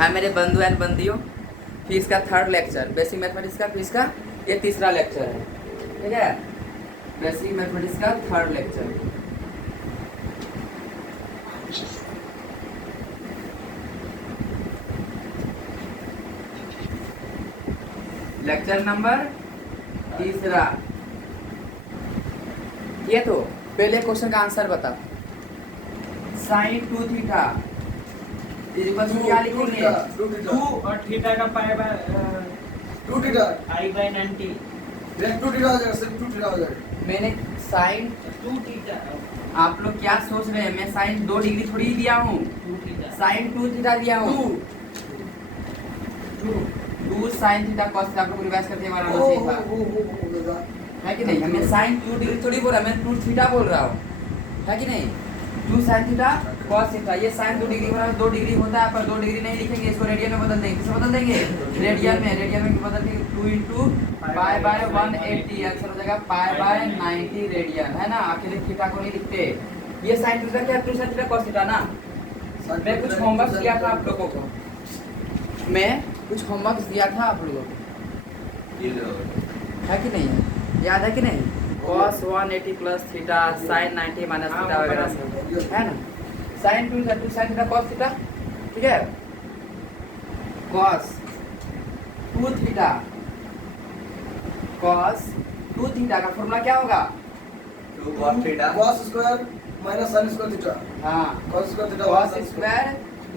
हाँ मेरे बंधु एंड बंदियों, फिर इसका थर्ड लेक्चर बेसिक मैथमेटिक्स का, फिर इसका ये तीसरा लेक्चर है, ठीक है। बेसिक मैथमेटिक्स का थर्ड लेक्चर, लेक्चर नंबर तीसरा। ये तो पहले क्वेश्चन का आंसर बता। साइन 2 थीटा क्या लिखेंगे? 2 और थीटा का पाई बाय 2 थीटा आई बाय 90। 2 थीटा हो जाएगा, सिर्फ 2 थीटा हो जाएगा। मैंने साइन 2 थीटा, आप लोग क्या सोच रहे हैं? मैं साइन 2 डिग्री थोड़ी दिया हूँ, 2 थीटा, साइन 2 थीटा दिया हूँ। 2 साइन थीटा कॉस थीटा, आप लोग रिवाइज करते हैं हमारा चाहिए था, है कि नहीं? हमें साइन 2 डिग्री थोड़ी बोल रहा, मैं 2 थीटा बोल रहा हूँ, है कि नहीं? 2 साइन थीटा कॉस थीटा, ये साइन 2 डिग्री बराबर 2 डिग्री होता है, पर 2 डिग्री नहीं लिखेंगे, इसको रेडियन में बदल देंगे। किसमें बदल देंगे? रेडियन में। रेडियन में बदल के 2 इंटू पाई बाय 180, आंसर हो जाएगा पाई बाय 90 रेडियन, है ना। अकेले थीटा को नहीं लिखते। ये साइन थीटा क्या? 2 साइन थीटा कॉस थीटा ना। मैं कुछ होमवर्क दिया था आप लोगों को, मैं कुछ होमवर्क दिया था आप लोगों को, है कि नहीं? याद है कि नहीं? cos 180 plus theta sine 90 minus theta वगैरह सब, है ना। Sine 2 sine theta cos theta, ठीक है। cos 2 थीटा, cos 2 थीटा का फॉर्मूला क्या होगा? 2 cos theta cos square minus sin square theta. हाँ, cos square theta cos square,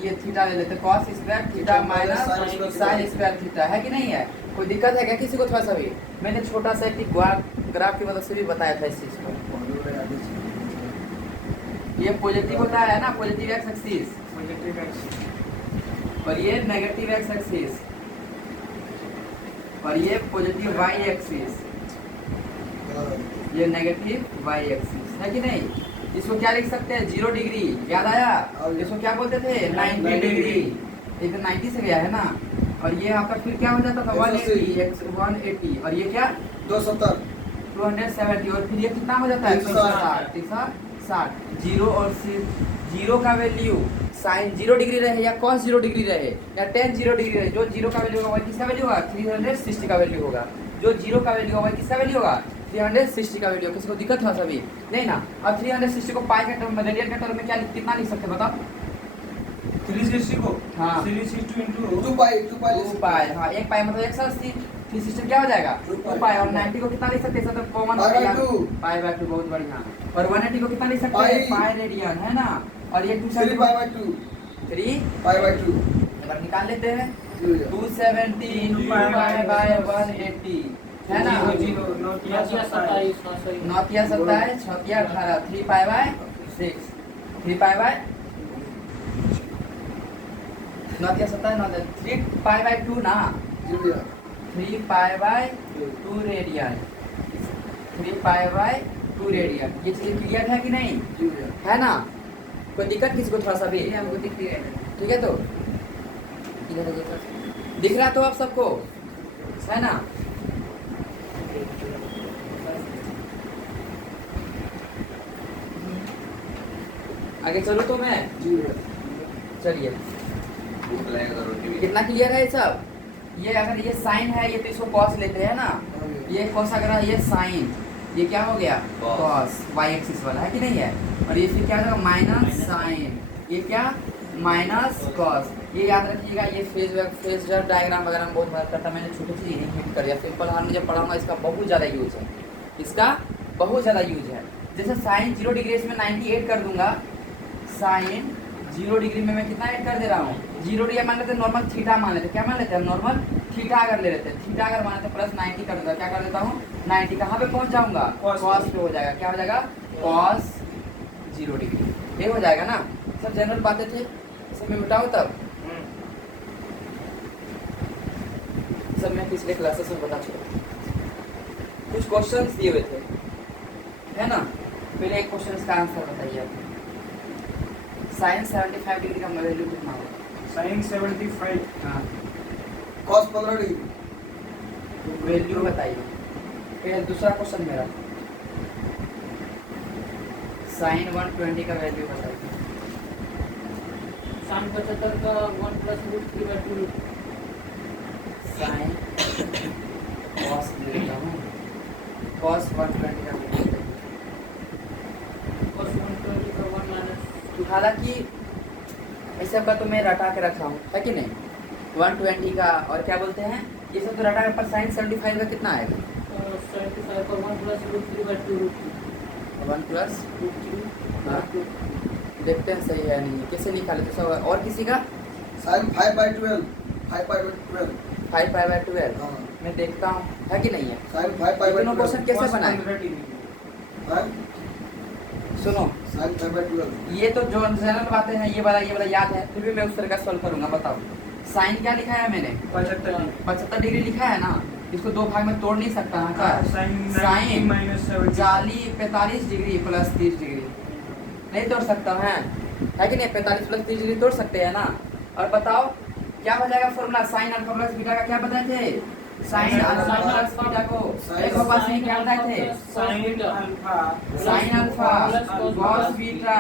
ये थीटा ले लेते, cos square theta minus sin square theta, है कि नहीं है? कोई दिक्कत है क्या किसी को? थोड़ा सा भी मैंने छोटा सा एक ग्राफ की मदद से भी बताया था इस चीज को। ये पॉजिटिव होता है ना, positive x axis, positive x, और ये नेगेटिव एक्स एक्सिस, और ये पॉजिटिव वाई एक्सिस, ये नेगेटिव वाई एक्सिस, है कि नहीं? इसको क्या लिख सकते हैं? 0 डिग्री, याद आया? इसको क्या बोलते थे? 90 डिग्री, इधर 90 से गया है ना। और ये आपका फिर क्या हो जाता था? 180, और ये क्या? 270, और फिर ये कितना हो जाता है? 360। 0 और जीरो का वैल्यू साइन 0 डिग्री रहे या कॉस 0 डिग्री रहे या टेन 0 डिग्री रहे, जो 0 का वैल्यू होगा वही किसका वैल्यू होगा? 360 का वैल्यू होगा। जो 0 का वैल्यू होगा वही किसका वैल्यू होगा? 360 का वैल्यू। किसी को दिक्कत हो सभी? नहीं ना। अब 360 को पाई के टर्म में, रेडियन के टर्म में क्या कितना लिख सकते हैं बताओ? 360 को हाँ 360 into 2 पाई 2 पाई, हाँ 1 पाई मतलब 180। 360 क्या हो जाएगा? 2 पाई। और 90 को कितना लिख सकते हैं? सब common pi by 2, pi by 2, बहुत बढ़िया। और 180 को कितना लिख सकते हैं? पाई रेडियन, है ना। और ये 3 पाई बाय 2, 3 पाई बाय 2 एक बार निकाल लेते हैं। 270 पाई बाय 180, है ना। 0 नौतिया 27, छतिया 18, 3 पाई बाय 6, 3 पाई बाय नौतिया 27, 3 पाई बाय 2 ना, 3 pi by 2 radian, 3 pi by 2 radian. ये चीज क्लियर है कि नहीं? है ना। कोई दिक्कत किसी को? थोड़ा सा भी हमको दिख रही है, ठीक है। तो इधर दिख रहा तो आप सबको, है ना। आगे चलो तो मैं, चलिए कितना क्लियर है ये सब? ये अगर ये साइन है, ये तो इसको कॉस लेते हैं ना। ये कॉस अगर है, ये साइन, ये क्या हो गया? कॉस, वाई एक्सिस वाला, है कि नहीं है? और ये फिर क्या होगा? माइनस साइन, ये क्या? Minus cos. ये याद रखिएगा, ये फेज डायग्राम वगैरह में बहुत मदद करता है। मैंने छोटी चीज़ नहीं हिट कर दिया, सिंपल हाल में जब पढ़ाऊंगा इसका बहुत ज़्यादा यूज है, इसका बहुत ज़्यादा यूज है। जैसे साइन 0 डिग्री इसमें 98 कर दूंगा, साइन 0 डिग्री में मैं कितना ऐड कर दे रहा हूँ? 0 डिग्री मान लेते हैं, नॉर्मल थीटा मान लेते हैं। क्या मान लेते हैं? नॉर्मल थीटा अगर ले लेते हैं, थीटा अगर मान लेते हैं, प्लस 90 कर दूंगा। क्या कर देता हूँ? 90 कहाँ पे पहुँच जाऊँगा? कॉस पे हो जाएगा। क्या हो जाएगा? कॉस 0 डिग्री, ये हो जाएगा ना। सब जनरल बातें थे, सब मैं मिटाऊँ तब सब मैं पिछले क्लासेस में बता चुका। कुछ क्वेश्चंस दिए हुए थे, है ना। पहले एक क्वेश्चन का आंसर बताइए आप। साइन 75 डिग्री का वैल्यू कितना होगा? sin 75, हाँ, cos 15 डिग्री। वैल्यू बताइए। फिर दूसरा क्वेश्चन मेरा, साइन 120 का वैल्यू बताइए। साइन 75 का 1 plus root 3 by 2 sine cos ले लेता हूँ, कॉस 120 का cos 120 का 1 माइनस हालांकि ऐसा का तो मैं रटा के रखा हूँ, है कि नहीं। 120 का और क्या बोलते हैं ये सब तो रटा के, पर साइन 75 का कितना आएगा? 75 का 1 plus root 3 by 2 root 1 plus 3 हाँ। देखते हैं सही है नहीं है, कैसे निकाले तो सब। और किसी का sin 5/12 5/12 5/12 हाँ मैं देखता हूँ है कि नहीं है। sin दोनों 5/12 क्वेश्चन कैसे बनाए 15 डिग्री हाँ सुनो, sin 5/12 ये तो जो जनरल बातें हैं ये वाला याद है, फिर भी मैं उस तरह का सॉल्व करूंगा। बताओ साइन क्या लिखा है मैंने? 75 डिग्री 75 डिग्री लिखा है ना, इसको दो भाग में तोड़ नहीं सकता है क्या? sin sine minus 70 45 degree plus 30 degree नहीं तोड़ सकता है कि नहीं? 45 प्लस 30 डिग्री तोड़ सकते हैं ना। और बताओ क्या हो जाएगा formula? Sine alpha plus beta का क्या बताए थे? साइन अल्फा प्लस बीटा को एक पास में क्या बताए थे? sin alpha sign alpha cos beta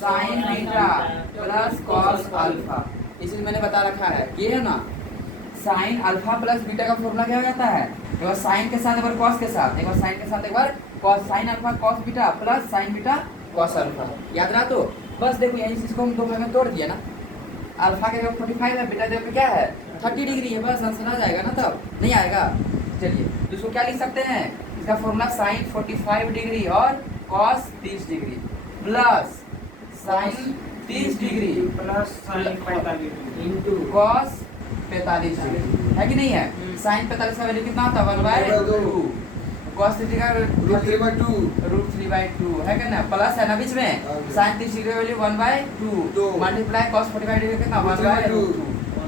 sine beta plus cos alpha, इसी मैंने बता रखा है। ये है ना साइन अल्फा प्लस बीटा का फॉर्मूला क्या हो जाता है? एक बार साइन के साथ एक बार कॉस के साथ, एक बार साइन के साथ एक बार cos, sine alpha cos beta plus sine beta cos alpha. याद रहा तो बस देखो यही चीज को हम दो भाग में तोड़ दिया ना। अल्फा के जगह 45 है, बीटा जगह पे क्या है 30 डिग्री है, बस आंसर आ जाएगा ना। तब नहीं आएगा चलिए तो इसको क्या लिख सकते हैं? इसका फॉर्मूला साइन 45 डिग्री और cos 30 degree plus sign 30 degree plus sin 45 degree into cos 45 degree है कि नहीं है। साइन 45 का वैल्यू कितना होता है? 1/2 कॉस 30 का √3/2 √3/2 है क्या ना, प्लस है ना बीच में। साइन 30 डिग्री का वैल्यू 1/2 मल्टीप्लाई कॉस 45 डिग्री कितना 1/2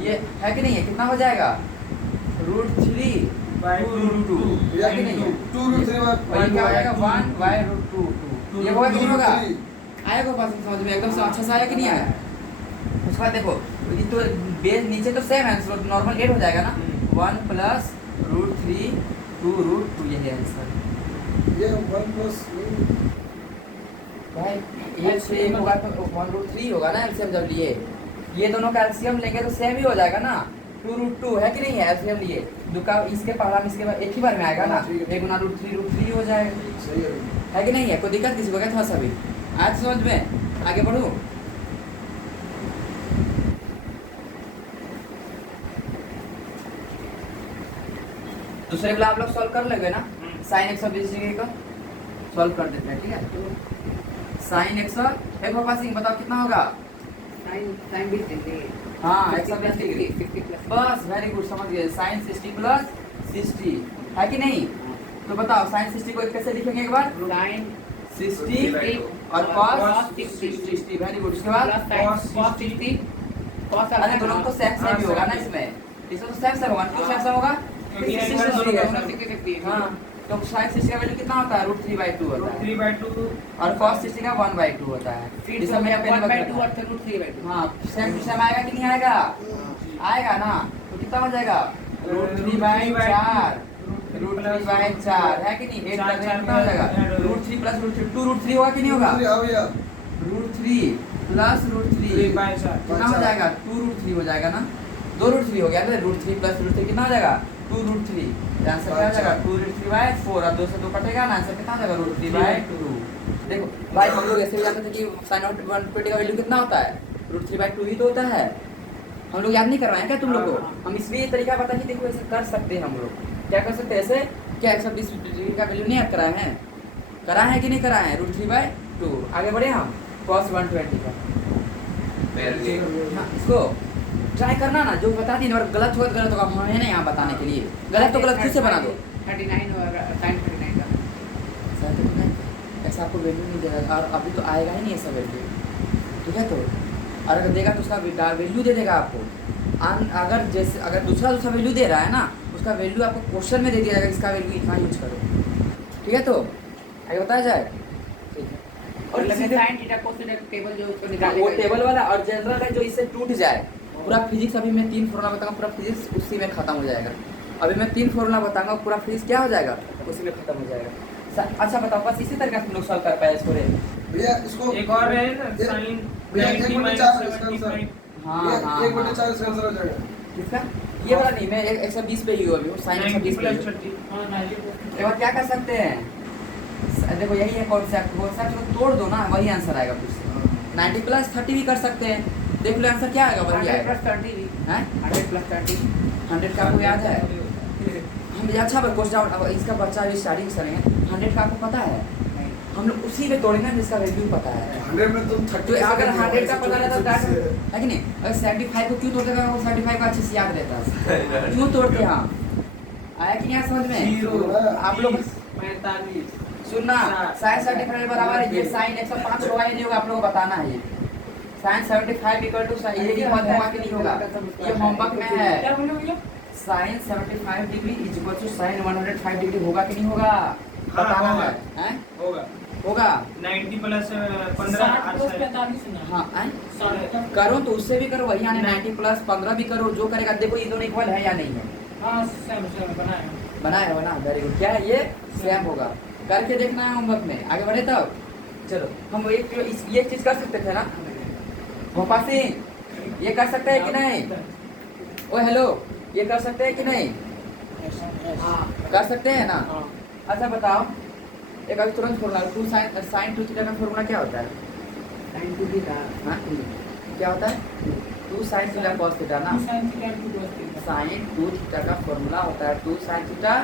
ये है कि नहीं है। कितना हो जाएगा? √3/2 है कि नहीं है। 2√3/2 वही क्या हो जाएगा 1/√2 ये होगा कि नहीं होगा? आएगा पास समझ में एकदम से अच्छा से आया कि नहीं आया? उसके बाद देखो ये तो बेस नीचे तो सेम है, नॉर्मल 8 हो जाएगा ना। 1 प्लस √3 2√2 ये है आंसर। ये 1 प्लस भाई ये से एक होगा तो 1√3 होगा ना एलसीएम जब लिए। ये दोनों का एलसीएम लेंगे तो सेम ही हो जाएगा ना। 2√2 है कि नहीं है एलसीएम लिए दो का, इसके पहला इसके बाद एक ही बार में आएगा ना। ठीक है। 1 गुना √3 हो जाएगा सही है है कि नहीं है। कोई दिक्कत किसी को क्या थोड़ा सा भी आज समझ में आगे बढ़ूं। दूसरे वाला आप लोग सॉल्व कर लेंगे ना। साइन 120 डिग्री का सॉल्व कर देते हैं ठीक है। साइन 100 बताओ कितना होगा? sin 20 डिग्री हाँ 120 डिग्री 60 प्लस बस वेरी गुड समझ गए। साइन 60 प्लस 60 है कि नहीं। तो बताओ साइन 60 को कैसे लिखेंगे एक बार? sin 60 और cos 60 वेरी गुड। उसके बाद cos 60 cos अरे दोनों तो सेम सेम ही होगा ना इसमें, इसमें तो सेम सेम होगा। क्यों सेम सेम होगा? क्योंकि क्योंकि एक बार 60 दोनों है। का हाँ तो साइन 60 का वैल्यू कितना होता है? √3/2 होता है 3/2 और cos 60 का 1/2 होता है। इसमें मैंने पहले बताया 1/2 और 3/2 हाँ सेम टू सेम आएगा कि नहीं आएगा? आएगा ना। तो कितना हो जाएगा? √3/4 √3/4 है कि नहीं। 8 कितना हो जाएगा? √3 प्लस √3 2√3 होगा कि नहीं होगा? हाँ भैया √3 प्लस √3 3/4 कितना हो जाएगा? 2√3 हो जाएगा ना। 2√3 हो गया ना। √3 प्लस √3 कितना हो जाएगा? 2√3। आंसर क्या हो जाएगा? 2√3/4 और 2 से 2 कटेगा ना। आंसर कितना हो जाएगा? √3/2। देखो भाई हम लोग ऐसे भी जानते थे कि साइन 120 का वैल्यू कितना होता है? √3/2 ही तो होता है। हम लोग याद नहीं कर रहे हैं क्या तुम लोग को? हम इसलिए ये तरीका बता कि देखो ऐसे कर सकते हैं हम लोग। क्या कर सकते हैं ऐसे? क्या 120 डिग्री का वैल्यू नहीं याद कराए हैं? कराए हैं कि नहीं कराए हैं? √3/2 आगे बढ़े हम cos 120 का। हाँ इसको ट्राई करना ना, जो बता दी और गलत होगा गलत होगा, हमें ना यहाँ बताने के लिए। गलत तो गलत खुद से बना दो। 39 और sin 39 का ऐसा आपको वैल्यू नहीं देगा और अभी तो आएगा ही नहीं ऐसा वैल्यू ठीक है। तो और अगर देगा तो उसका वैल्यू दे देगा आपको। अगर जैसे अगर दूसरा वैल्यू दे रहा है ना उसका वैल्यू आपको क्वेश्चन में दे दिया जाएगा, इसका वैल्यू इतना यूज करो ठीक है। तो आगे बताया जाए ठीक है। और और sin theta cos theta table जो उसको वो निकालेगा टेबल वाला और जनरल है जो इससे टूट जाए। पूरा फिजिक्स अभी मैं 3 फॉर्मूला बताऊंगा, पूरा फिजिक्स उसी में खत्म हो जाएगा। अभी मैं 3 फॉर्मूला बताऊंगा, पूरा फिजिक्स क्या हो जाएगा? उसी में खत्म हो जाएगा। अच्छा बताओ बस इसी तरीके से हम लोग सॉल्व कर पाए इसको रे। भैया इसको एक और है ना sin भैया 1/4 इसका आंसर। हाँ ये हाँ 1/4 इसका आंसर हो जाएगा। किसका? ये वाला नहीं, मैं 120 पे ही हूँ अभी, साइन 120 पे ही हूँ। 30 हाँ 90 एक बार क्या कर सकते हैं, देखो यही है कॉन्सेप्ट को तोड़ दो ना, वही आंसर आएगा फिर से। 90 प्लस 30 भी कर सकते हैं, देख लो आंसर क्या आएगा, वही 100 आएगा। plus 30 हैं 100 plus 30 100 का आपको याद है? हम अच्छा कोर्स डाउन, अब इसका बच्चा अभी स्टार्टिंग से है, 100 का आपको पता है? नहीं हम लोग उसी पे तोड़ेंगे जिसका वैल्यू पता है। 100 में तुम 30 तो अगर 100 का पता रहता तो है कि नहीं, अगर 75 को क्यों तोड़ते हैं, 75 का अच्छे से याद रहता है, क्यों तोड़ते हैं हम? आया कि नहीं समझ में? आप लोग 45 सुनना, साइन 75 बराबर है, ये साइन 105 होगा या नहीं होगा, आप लोगों को बताना है। ये साइन 75 इक्वल टू ये इक्वल होगा कि नहीं होगा, ये होमवर्क में है। क्या बोले भैया? Sine 75 degree is equal to sine 105 degree होगा कि नहीं होगा, बताना होगा। है। हैं? होगा होगा 90 प्लस 15 हाँ हैं? 60 करो तो उससे भी करो, वही यानी 90 प्लस 15 भी करो, जो करेगा देखो ये दोनों इक्वल है या नहीं है। हाँ सेम बनाया बनाया हो ना, वेरी गुड। क्या है ये? सेम होगा, करके देखना है होमवर्क में। आगे बढ़े तब चलो, हम ये चीज कर सकते थे ना भोपा सिंह, ये कर सकते हैं कि नहीं? ओ हेलो, ये कर सकते हैं कि नहीं? हाँ कर सकते हैं ना? हाँ अच्छा बताओ, एक अभी तुरंत फॉर्मूला, 2 साइन 2 थीटा का फॉर्मूला क्या होता है? sin 2 theta हाँ क्या होता है? 2 साइन थीटा cos थीटा ना, साइन 2 थीटा का फॉर्मूला होता है 2 sine theta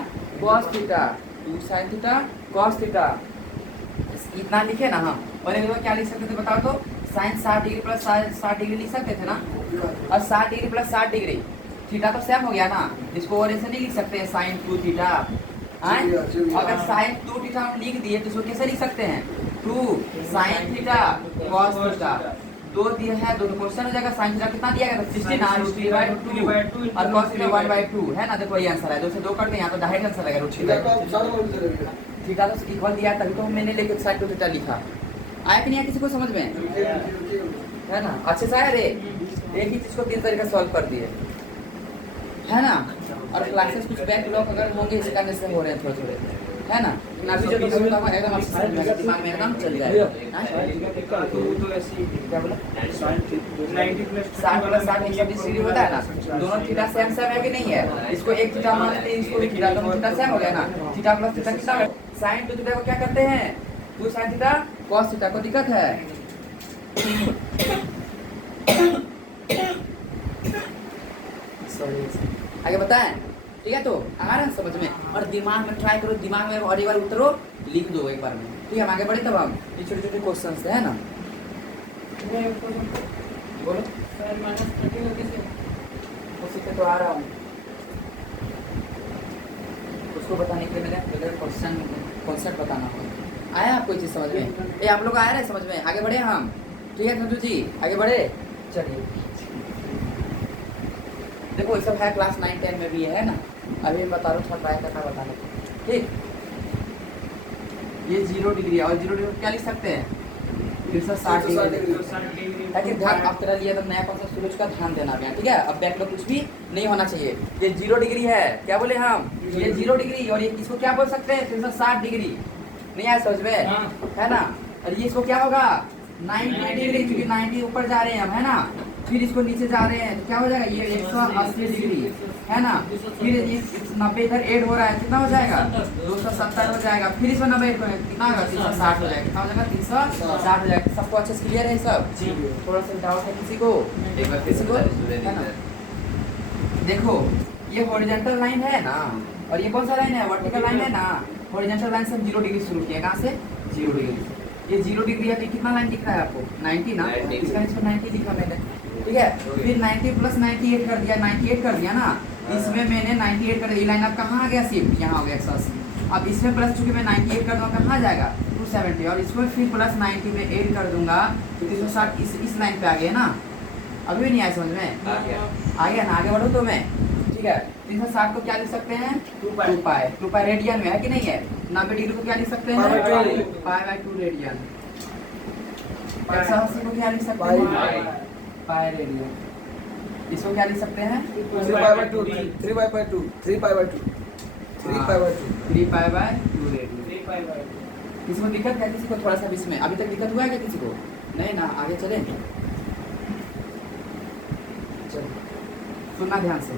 cos theta, 2 sine theta cos theta. इतना लिखे ना हम, और एक बार क्या लिख सकते थे बताओ तो, साइन 60 डिग्री प्लस 60 डिग्री लिख सकते थे ना, और 60 डिग्री प्लस 60 डिग्री, थीटा तो सेम हो गया ना, इसको और ऐसे नहीं लिख सकते हैं साइन 2 थीटा। अगर साइन 2 थीटा हम लिख दिए तो इसको कैसे लिख सकते हैं, 2 साइन थीटा cos थीटा, 2 दिया है, दोनों क्वेश्चन हो जाएगा। साइन थीटा कितना दिया गया था, 16 और 3/2 और cos थीटा 1/2 है ना, देखो ये आंसर है, 2 से 2 कट गए, यहाँ तो डायरेक्ट आंसर आएगा रूट थीटा को आप सारा मान के चलेंगे। थीटा तो इक्वल दिया है, तभी तो मैंने लेके साइन 2 थीटा लिखा। आया कि नहीं आया किसी को समझ में, है ना? अच्छे से आया रे, एक ही चीज को 3 तरीके सॉल्व कर दिए, है ना? और क्लासेस कुछ बैकलॉग अगर होंगे इस कारण से हो रहे हैं थोड़े थोड़े, है ना? अभी जो तो एकदम अच्छे से दिमाग में एकदम चल जाएगा। तो ऐसे ही क्या बोला? 90 प्लस 60 प्लस 60 120 डिग्री होता है ना, दोनों थीटा सेम सेम है कि नहीं है? इसको एक थीटा मान लेते हैं, इसको भी थीटा, दोनों थीटा सेम हो गया ना, थीटा प्लस थीटा कितना है? साइन 2 थीटा को क्या करते हैं, 2 साइन थीटा cos थीटा को दिक्कत है। सॉरी, आगे बताएं, ठीक है? तो आ रहा है समझ में, और दिमाग में ट्राई करो, दिमाग में और एक बार उतरो, लिख दो एक बार में, ठीक है? हम आगे बढ़े तब हम ये छोटे छोटे क्वेश्चन है ना, बोलो उसी पे तो आ रहा हूँ, उसको बताने के लिए मेरे कॉन्सेप्ट बताना होगा। आया आपको ये चीज़ समझ में? ये आप लोग आया रहे समझ में? आगे बढ़े हम, ठीक है संजू जी, आगे बढ़े। चलिए देखो ये सब है, क्लास 9 10 में भी है ना, अभी मैं बता रहा हूँ, थोड़ा ट्राई करना बताने को, ठीक? ये 0 डिग्री है, और 0 डिग्री क्या लिख सकते हैं, 360 डिग्री। ताकि ध्यान आप तेरा लिया तो नया कॉन्सेप्ट सूरज का ध्यान देना है, ठीक है? अब बैक में कुछ भी नहीं होना चाहिए। ये 0 डिग्री है, क्या बोले हम, ये 0 डिग्री, और ये इसको क्या बोल सकते हैं, 360 डिग्री। नहीं आया समझ में, है ना? और ये इसको क्या होगा, 90 डिग्री, क्योंकि 90 ऊपर जा रहे हैं हम, है ना? फिर इसको नीचे जा रहे हैं तो क्या हो जाएगा, ये 180 डिग्री, है ना? फिर ये 90 इधर ऐड हो रहा है, कितना हो जाएगा, 270 हो जाएगा। फिर इसमें 90 कितना होगा, 360 हो जाएगा, कितना हो जाएगा, 360 हो जाएगा। सबको अच्छे से क्लियर है सब? थोड़ा सा डाउट है किसी को, एक बार किसी को, है ना? देखो ये हॉरिजॉन्टल लाइन है ना, और ये कौन सा लाइन है, वर्टिकल लाइन है ना। हॉरिजॉन्टल लाइन से 0 डिग्री शुरू किया, कहाँ से, 0 डिग्री। ये 0 डिग्री है तो कितना लाइन दिख रहा है आपको, 90 ना, इसका इसमें 90 लिखा मैंने, ठीक है? फिर 90 प्लस 98 कर दिया, 98 कर दिया ना, इसमें मैंने 98 कर दिया, ये लाइन अब कहाँ आ गया, शिफ्ट यहाँ हो गया 180। अब इसमें प्लस चूंकि मैं 98 कर दूँगा, कहाँ जाएगा, 270, और इसमें फिर प्लस 90 में ऐड कर दूंगा तो 360 इस लाइन पे आ गया ना। अभी भी नहीं आया समझ में, आ गया ना? आगे बढ़ो तो मैं, ठीक है? 360 को क्या लिख सकते हैं, 2 पाई रेडियन में, है कि नहीं है? 90 डिग्री को क्या लिख सकते हैं, पाई/2 रेडियन। 180 को क्या लिख सकते हैं, पाई रेडियन। इसको क्या लिख सकते हैं, 3/2 3/2 रेडियन। किसी को दिक्कत है, किसी को थोड़ा सा इसमें अभी तक दिक्कत हुआ है क्या किसी को? नहीं ना, आगे चले। चलो सुनना ध्यान से,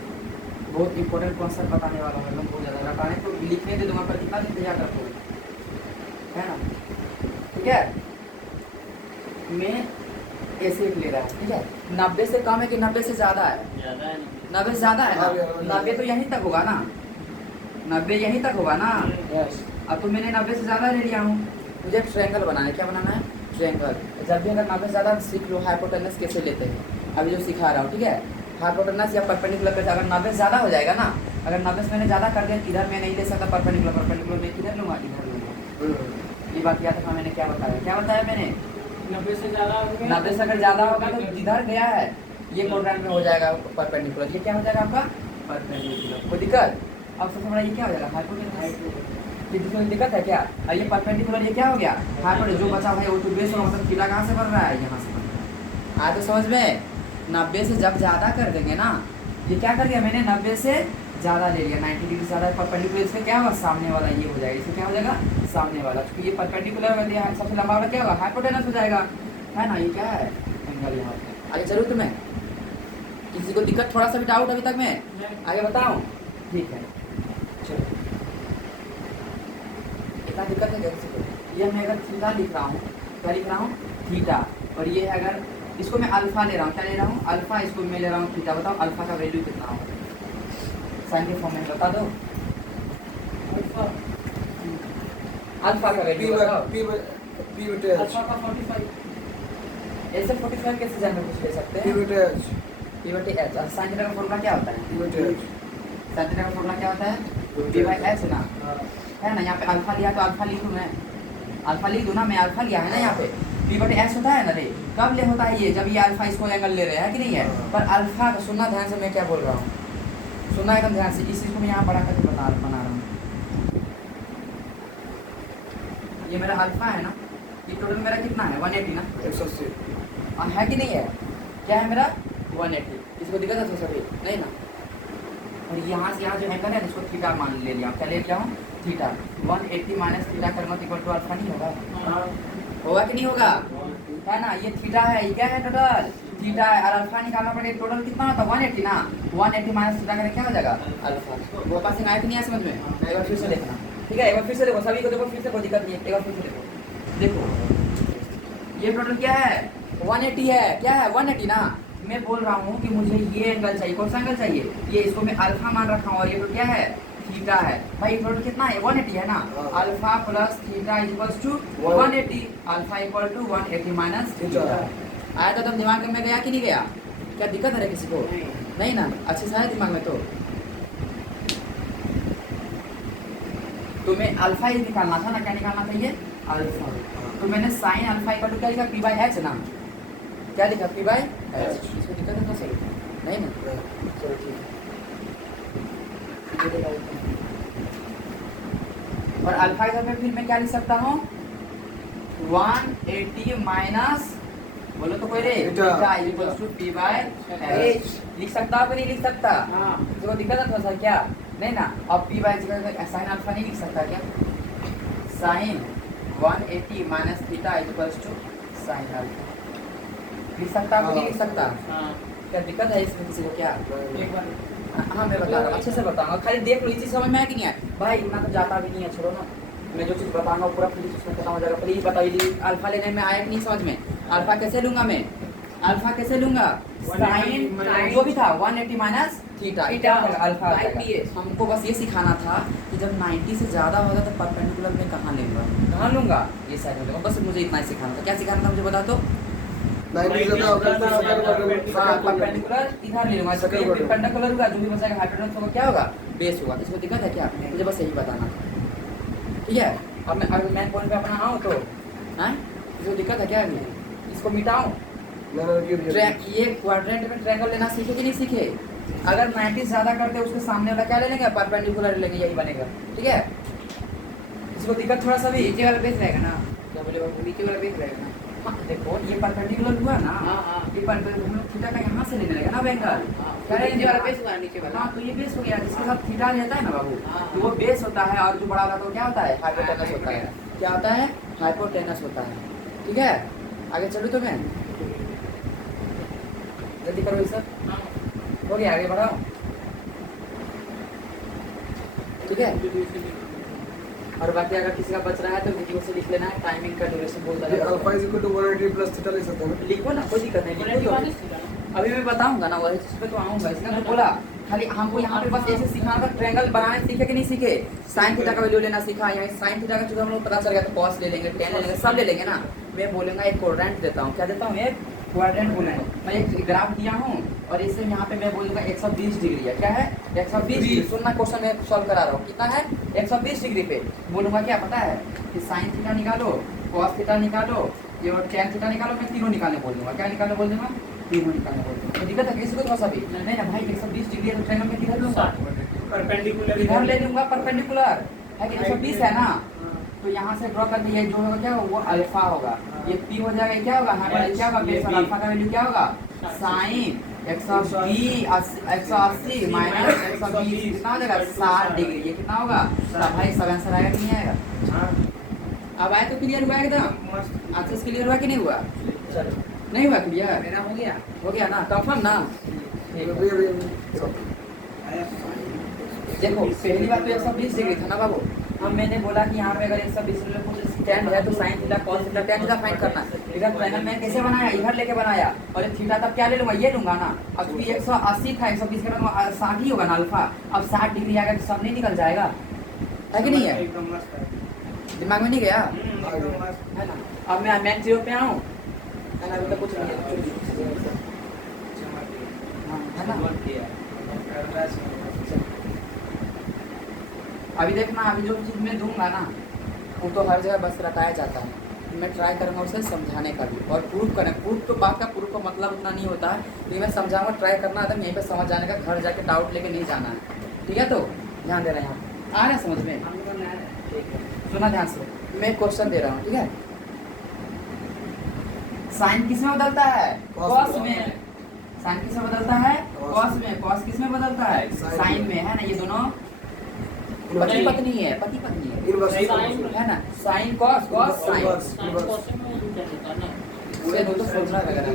बहुत इंपॉर्टेंट कॉन्सेप्ट बताने वाला हूँ एकदम, बहुत ज़्यादा रटाने तो लिखने दे दूंगा, पर कितना दिन तैयार रखोगे, है ना? ठीक है, मैं ऐसे ले रहा है, ठीक है। 90 से कम है कि 90 से ज़्यादा है? 90 से ज़्यादा है ना, 90 तो यहीं तक होगा ना, 90 यहीं तक होगा ना। यस। अब तो मैंने 90 से ज़्यादा ले लिया हूँ, मुझे ट्रायंगल बनाना है। क्या बनाना है? ट्रायंगल। जब भी अगर 90 से ज़्यादा सीख लो हाइपोटेनस कैसे लेते हैं, अभी जो सिखा रहा हूँ, ठीक है। हाइपोटेनस या परपेंडिकुलर पे अगर 90 से ज़्यादा हो जाएगा ना, अगर 90 से मैंने ज़्यादा कर दिया, इधर मैं नहीं ले सकता परपेंडिकुलर मैं किधर लूँगा? इधर लूँगा। ये बात याद रखना, मैंने क्या बताया मैंने? 90 से ज़्यादा हो गया। 90 से अगर ज़्यादा होगा तो जिधर गया है ये क्वाड्रेंट में हो जाएगा परपेंडिकुलर। ये क्या हो जाएगा आपका? परपेंडिकुलर। कोई दिक्कत? अब सबसे बड़ा ये क्या हो जाएगा? हाइपोटेनस। इसमें दिक्कत है क्या? और ये परपेंडिकुलर ये क्या हो गया? हाइपोटेनस। जो बचा है वो तो बेस होगा, मतलब थीटा कहाँ से बन रहा है? यहाँ से बन रहा है। आया तो समझ में? 90 से जब ज़्यादा कर देंगे ना, ये क्या कर दिया मैंने? 90 से ज़्यादा ले लिया, 90 डिग्री ज़्यादा परपेंडिकुलर। इसका क्या होगा? सामने वाला ये हो जाएगा। इसमें क्या हो जाएगा? सामने वाला। क्योंकि ये परपेंडिकुलर में दिया है, सबसे लंबा वाला क्या होगा? हाइपोटेनस हो जाएगा, है ना? ये क्या है? एंगल यहाँ पे। आगे चलूँ तुम्हें? किसी को दिक्कत, थोड़ा सा भी डाउट अभी तक में? आगे बताऊँ? ठीक है, चलो। इतना दिक्कत है क्या किसी को? ये मैं अगर थीटा लिख रहा हूँ, क्या लिख रहा हूँ? थीटा। और ये अगर इसको मैं अल्फा ले रहा हूँ, क्या ले रहा हूँ? अल्फा। इसको मैं ले रहा हूँ थीटा। बताओ अल्फा का वैल्यू कितना होगा? साइन के फॉर्म में बता दो। अल्फा का वैल्यू बताओ। अल्फा का 45। ऐसे 45 कैसे जानकर कुछ ले सकते हैं? पी बटे एच। और साइन थीटा का फॉर्मूला क्या होता है? साइन थीटा का फॉर्मूला क्या होता है? पी बाई एच ना, है ना? यहाँ पे अल्फा लिया तो अल्फा लिख दूँ मैं, अल्फा लिख दूँ ना मैं, अल्फा लिया है ना यहाँ पे। पी बटे एच होता है ना रे, कब ले होता है ये? जब ये अल्फा इसको एंगल ले रहे हैं, कि नहीं है? पर अल्फा का सुनना ध्यान से, मैं क्या बोल रहा हूँ, सुनना एकदम ध्यान से। इस चीज़ को मैं यहाँ बड़ा करके बना रहा हूँ। ये मेरा अल्फा है ना, ये टोटल मेरा कितना है? 180 ना, 180 है कि नहीं है? क्या है मेरा? 180। इसको दिक्कत है सभी? नहीं ना। और यहाँ से यहाँ जो एंगल है इसको थीटा मान ले लिया, क्या ले लिया हूँ? थीटा। 180 माइनस थीटा कर मत इक्वल टू अल्फा नहीं होगा? होगा कि नहीं होगा? है ना? ये थीटा है, ये क्या है? टोटल थीटा है। और अल्फा निकालना पड़ेगा, टोटल कितना होता है? 180 ना। 180 माइनस थीटा करें क्या हो जाएगा? अल्फा। वो पासिंग आया कि नहीं आया समझ में? एक बार फिर से देखना, ठीक है? एक बार फिर से देखो, सभी को देखो फिर से, कोई दिक्कत नहीं है। एक बार फिर से देखो, ये टोटल क्या है? 180 है। क्या है? 180 ना। मैं बोल रहा हूँ कि मुझे ये एंगल चाहिए। कौन सा एंगल चाहिए? ये, इसको मैं अल्फा मान रखा हूँ, और ये तो क्या है? थीटा है। भाई टोटल कितना है? 180 है ना। Alpha plus theta equals to 180। Alpha equal to 180 minus theta. आया तो तुम दिमाग में गया कि नहीं गया? क्या दिक्कत है किसी को? नहीं ना? अच्छे से आया दिमाग में? तो तुम्हें अल्फा ही निकालना था ना, क्या निकालना था? ये अल्फा। तो मैंने साइन अल्फा इक्वल टू क्या लिखा? पी बाई एच ना। क्या लिखा? P by H. इसको दिक्कत है ना? सही नहीं ना? चलो ठीक है। और अल्फा के में फिर मैं क्या लिख सकता हूँ? 180 माइनस, बोलो तो कोई रे, theta equals to P by H. लिख सकता हो कि नहीं लिख सकता? तो दिक्कत है थोड़ा सा क्या? नहीं ना। अब P by H sine alpha नहीं लिख सकता क्या? Sine 180 minus theta equals to sine alpha लिख सकता हो कि नहीं लिख सकता? क्या दिक्कत है इसमें किसी को? क्या? एक बार हाँ मैं बता रहा हूँ, अच्छे से बताऊंगा, खाली देख लो। ये चीज़ समझ में आया कि नहीं आया? भाई इतना तो जाता भी नहीं है, छोड़ो ना। मैं जो चीज़ बताऊंगा पूरा फिर उसमें खत्म हो जाएगा। प्लीज बताइए अल्फा लेने में आया कि नहीं समझ में? अल्फा कैसे लूंगा मैं? अल्फा कैसे लूंगा? साइन जो भी था 180 माइनस थीटा अल्फा आ जाएगा। हमको बस ये सिखाना था कि जब 90 से ज़्यादा होगा तो परपेंडिकुलर में कहाँ लूँगा, कहाँ लूँगा? ये साइड में लूँगा। बस मुझे इतना ही सिखाना था। क्या सिखाना था मुझे बता दो? परपेंडिकुलर इधर ले लूंगा, परपेंडिकुलर होगा, जो भी बचेगा हाइपोटेनस होगा क्या होगा? बेस होगा। इसको दिक्कत है क्या? मुझे बस यही बताना था, ठीक है? अब मैं अगर मेन पॉइंट पे अपना आऊँ तो हाँ, इसको दिक्कत है क्या? अभी इसको मिटाऊँ? ये क्वाड्रेंट में ट्रायंगल लेना सीखे कि नहीं सीखे? अगर 90 ज़्यादा करते उसके सामने वाला क्या ले लेंगे? परपेंडिकुलर लेंगे, यही बनेगा, ठीक है? इसको दिक्कत थोड़ा सा भी नीचे वाला बेस रहेगा ना। क्या बोले बाबू? नीचे वाला बेस रहेगा ना। देखो ये परपेंडिकुलर हुआ ना, ये परपेंडिकुलर थीटा का यहाँ से लेने लगा ना एंगल। क्या नीचे वाला बेस हुआ? नीचे वाला। हाँ तो ये बेस हो गया, जिसके साथ थीटा रहता है ना बाबू, तो वो बेस होता है। और जो बड़ा वाला तो क्या होता है? हाइपोटेनस होता है। क्या होता है? हाइपोटेनस होता है, ठीक है? आगे चलूँ तो मैं जल्दी करो ये सब हाँ। हो गया, आगे बढ़ाओ। ठीक है, और बाकी अगर किसी का बच रहा है तो वीडियो से लिख लेना है, टाइमिंग का ड्यूरेशन बोल ये alpha is equal to 180 plus theta ले सकते हैं ना? लिखो ना, कोई दिक्कत नहीं, लिखो तो। अभी मैं बताऊंगा ना, वही चीज पे तो आऊंगा, इसलिए तो बोला खाली हमको यहाँ पे बस ऐसे सिखाना, ट्रायंगल बनाने सीखे कि नहीं सीखे, साइन थीटा का वैल्यू लेना सीखा, यहाँ साइन थीटा का चूंकि हम लोग पता चल गया तो कॉस ले लेंगे, टेन ले लेंगे, सब ले लेंगे ना। मैं बोलूँगा एक क्वाड्रेंट देता हूँ, क्या देता हूँ, एक क्वाड्रेंट बोलेंगे। मैं एक ग्राफ दिया हूँ और इससे यहाँ पे मैं बोलूँगा 120 डिग्री है, क्या है 120 डिग्री। सुनना, क्वेश्चन में सॉल्व करा रहा हूँ, कितना है 120 डिग्री पे। बोलूँगा क्या पता है कि साइन थीटा निकालो, कॉस थीटा निकालो, ये और टेन थीटा निकालो, मैं तीनों निकालने बोल दूँगा। क्या निकालने बोल दूँगा, तीनों निकालने बोल दूँगा। तो दिक्कत है किसी को थोड़ा सा भी नहीं ना भाई, 120 डिग्री है तो ट्रायंगल में किधर लूँगा, परपेंडिकुलर इधर ले लूँगा, परपेंडिकुलर है कि 120 है ना, तो यहाँ से ड्रॉ करके ये जो होगा क्या वो अल्फा होगा, ये पी हो जाएगा, क्या होगा यहाँ पर क्या होगा बेस और अल्फा का वैल्यू क्या होगा साइन 180 माइनस 120 कितना हो जाएगा 60 डिग्री। ये कितना होगा सब भाई, सब आंसर आएगा कि नहीं आएगा। अब आए तो क्लियर हुआ एकदम, आंसर क्लियर हुआ कि नहीं हुआ, चलो नहीं हुआ क्लियर, मेरा हो गया ना, कंफर्म ना। देखो पहली बात तो 120 डिग्री था ना बाबू, अब मैंने बोला कि यहाँ पे अगर 120 डिग्री कुछ टेन है तो sine theta cos theta tan theta find करना। इधर ट्रायंगल मैंने कैसे बनाया, इधर लेके बनाया, और ये थीटा तब क्या ले लूँगा, ये लूँगा ना। अब क्योंकि 180 था, 120 के बाद 60 ही होगा ना अल्फा, अब 60 डिग्री आएगा तो सब नहीं निकल जाएगा, है कि नहीं है, दिमाग में नहीं गया है ना। अब मैं मैथ जीरो पे आऊँ है ना, अभी तो कुछ नहीं है, है ना। अभी देखना, अभी जो चीज़ मैं दूंगा ना वो तो हर जगह बस रटाया जाता है, मैं ट्राई करूँगा उसे समझाने का भी और प्रूफ करना। प्रूफ तो बात का प्रूफ का मतलब उतना नहीं होता है, लेकिन मैं समझाऊंगा, ट्राई करना है तो यहीं पे समझ जाने का, घर जाके डाउट लेके नहीं जाना है, ठीक है। तो ध्यान दे रहे हैं आप, आ रहे हैं समझ में, ठीक है। सुना ध्यान से, मैं क्वेश्चन दे रहा हूँ, ठीक है। साइन किस में बदलता है, कॉस में। साइन किस में बदलता है, कॉस में। कॉस किस में बदलता है, साइन में, है ना। ये दोनों पति पत्नी है, पति पत्नी है, है ना। साइन कॉस, कॉस साइन, तो फॉर्मूला वगैरह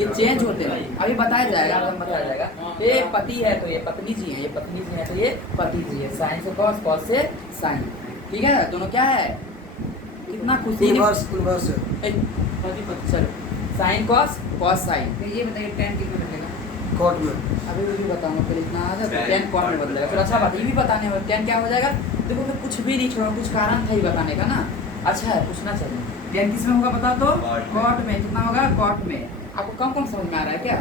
ये चेंज होते हैं, अभी बताया जाएगा, एकदम बताया जाएगा। ये पति है तो ये पत्नी जी है, ये पत्नी जी है तो ये पति जी है। साइन से कॉस, कॉस से साइन, ठीक है। दोनों क्या है, कितना खुशी, चलो साइन कॉस, कॉस साइन। ये बताइए टेन कितने बचेगा कॉट में, अभी भी बताऊंगा, फिर इतना आ जाए टेन कॉट में बदलेगा, फिर अच्छा बात ये भी बताने में टेन क्या हो जाएगा। देखो मैं कुछ भी नहीं छोड़ा, कुछ कारण था ही बताने का ना, अच्छा है पूछना चाहिए। टेन किस में होगा बता तो, कॉट में। कितना होगा कॉट में, आपको कम कम समझ में आ रहा है क्या,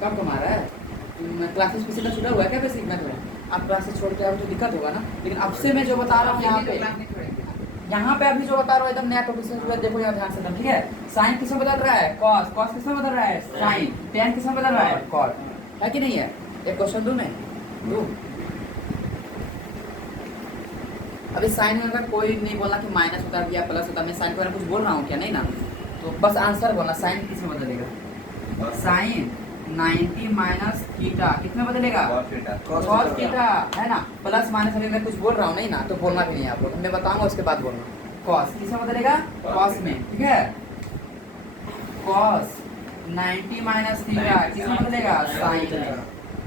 कम कम आ रहा है। क्लासेस पिछले छूटा हुआ है क्या बेसिक में, थोड़ा आप क्लासेस छोड़ के आओ तो दिक्कत होगा ना। लेकिन अब से मैं जो बता रहा हूँ यहाँ पे अभी जो बता रहा हूँ एकदम नया टॉपिक से, देखो यहाँ ध्यान से, ठीक है। साइन किस में बदल रहा है, कॉस, कॉस किस में बदल रहा है साइन, टेन किस में बदल रहा है कॉट, है कि नहीं है। एक क्वेश्चन दूं मैं, दूं। अभी साइन में अगर कोई नहीं बोलना कि माइनस होता है या प्लस होता है, मैं साइन को कुछ बोल रहा हूँ क्या, नहीं ना, तो बस आंसर बोलना। साइन किस में बदलेगा, साइन 90 माइनस थीटा किस में बदलेगा, कॉस थीटा, है ना। प्लस माइनस अभी मैं कुछ बोल रहा हूँ नहीं ना, तो बोलना भी नहीं आप लोग, मैं बताऊंगा उसके बाद बोलना। कॉस किस में बदलेगा, कॉस में, ठीक है। कॉस 90 माइनस थीटा किस में बदलेगा, साइन में,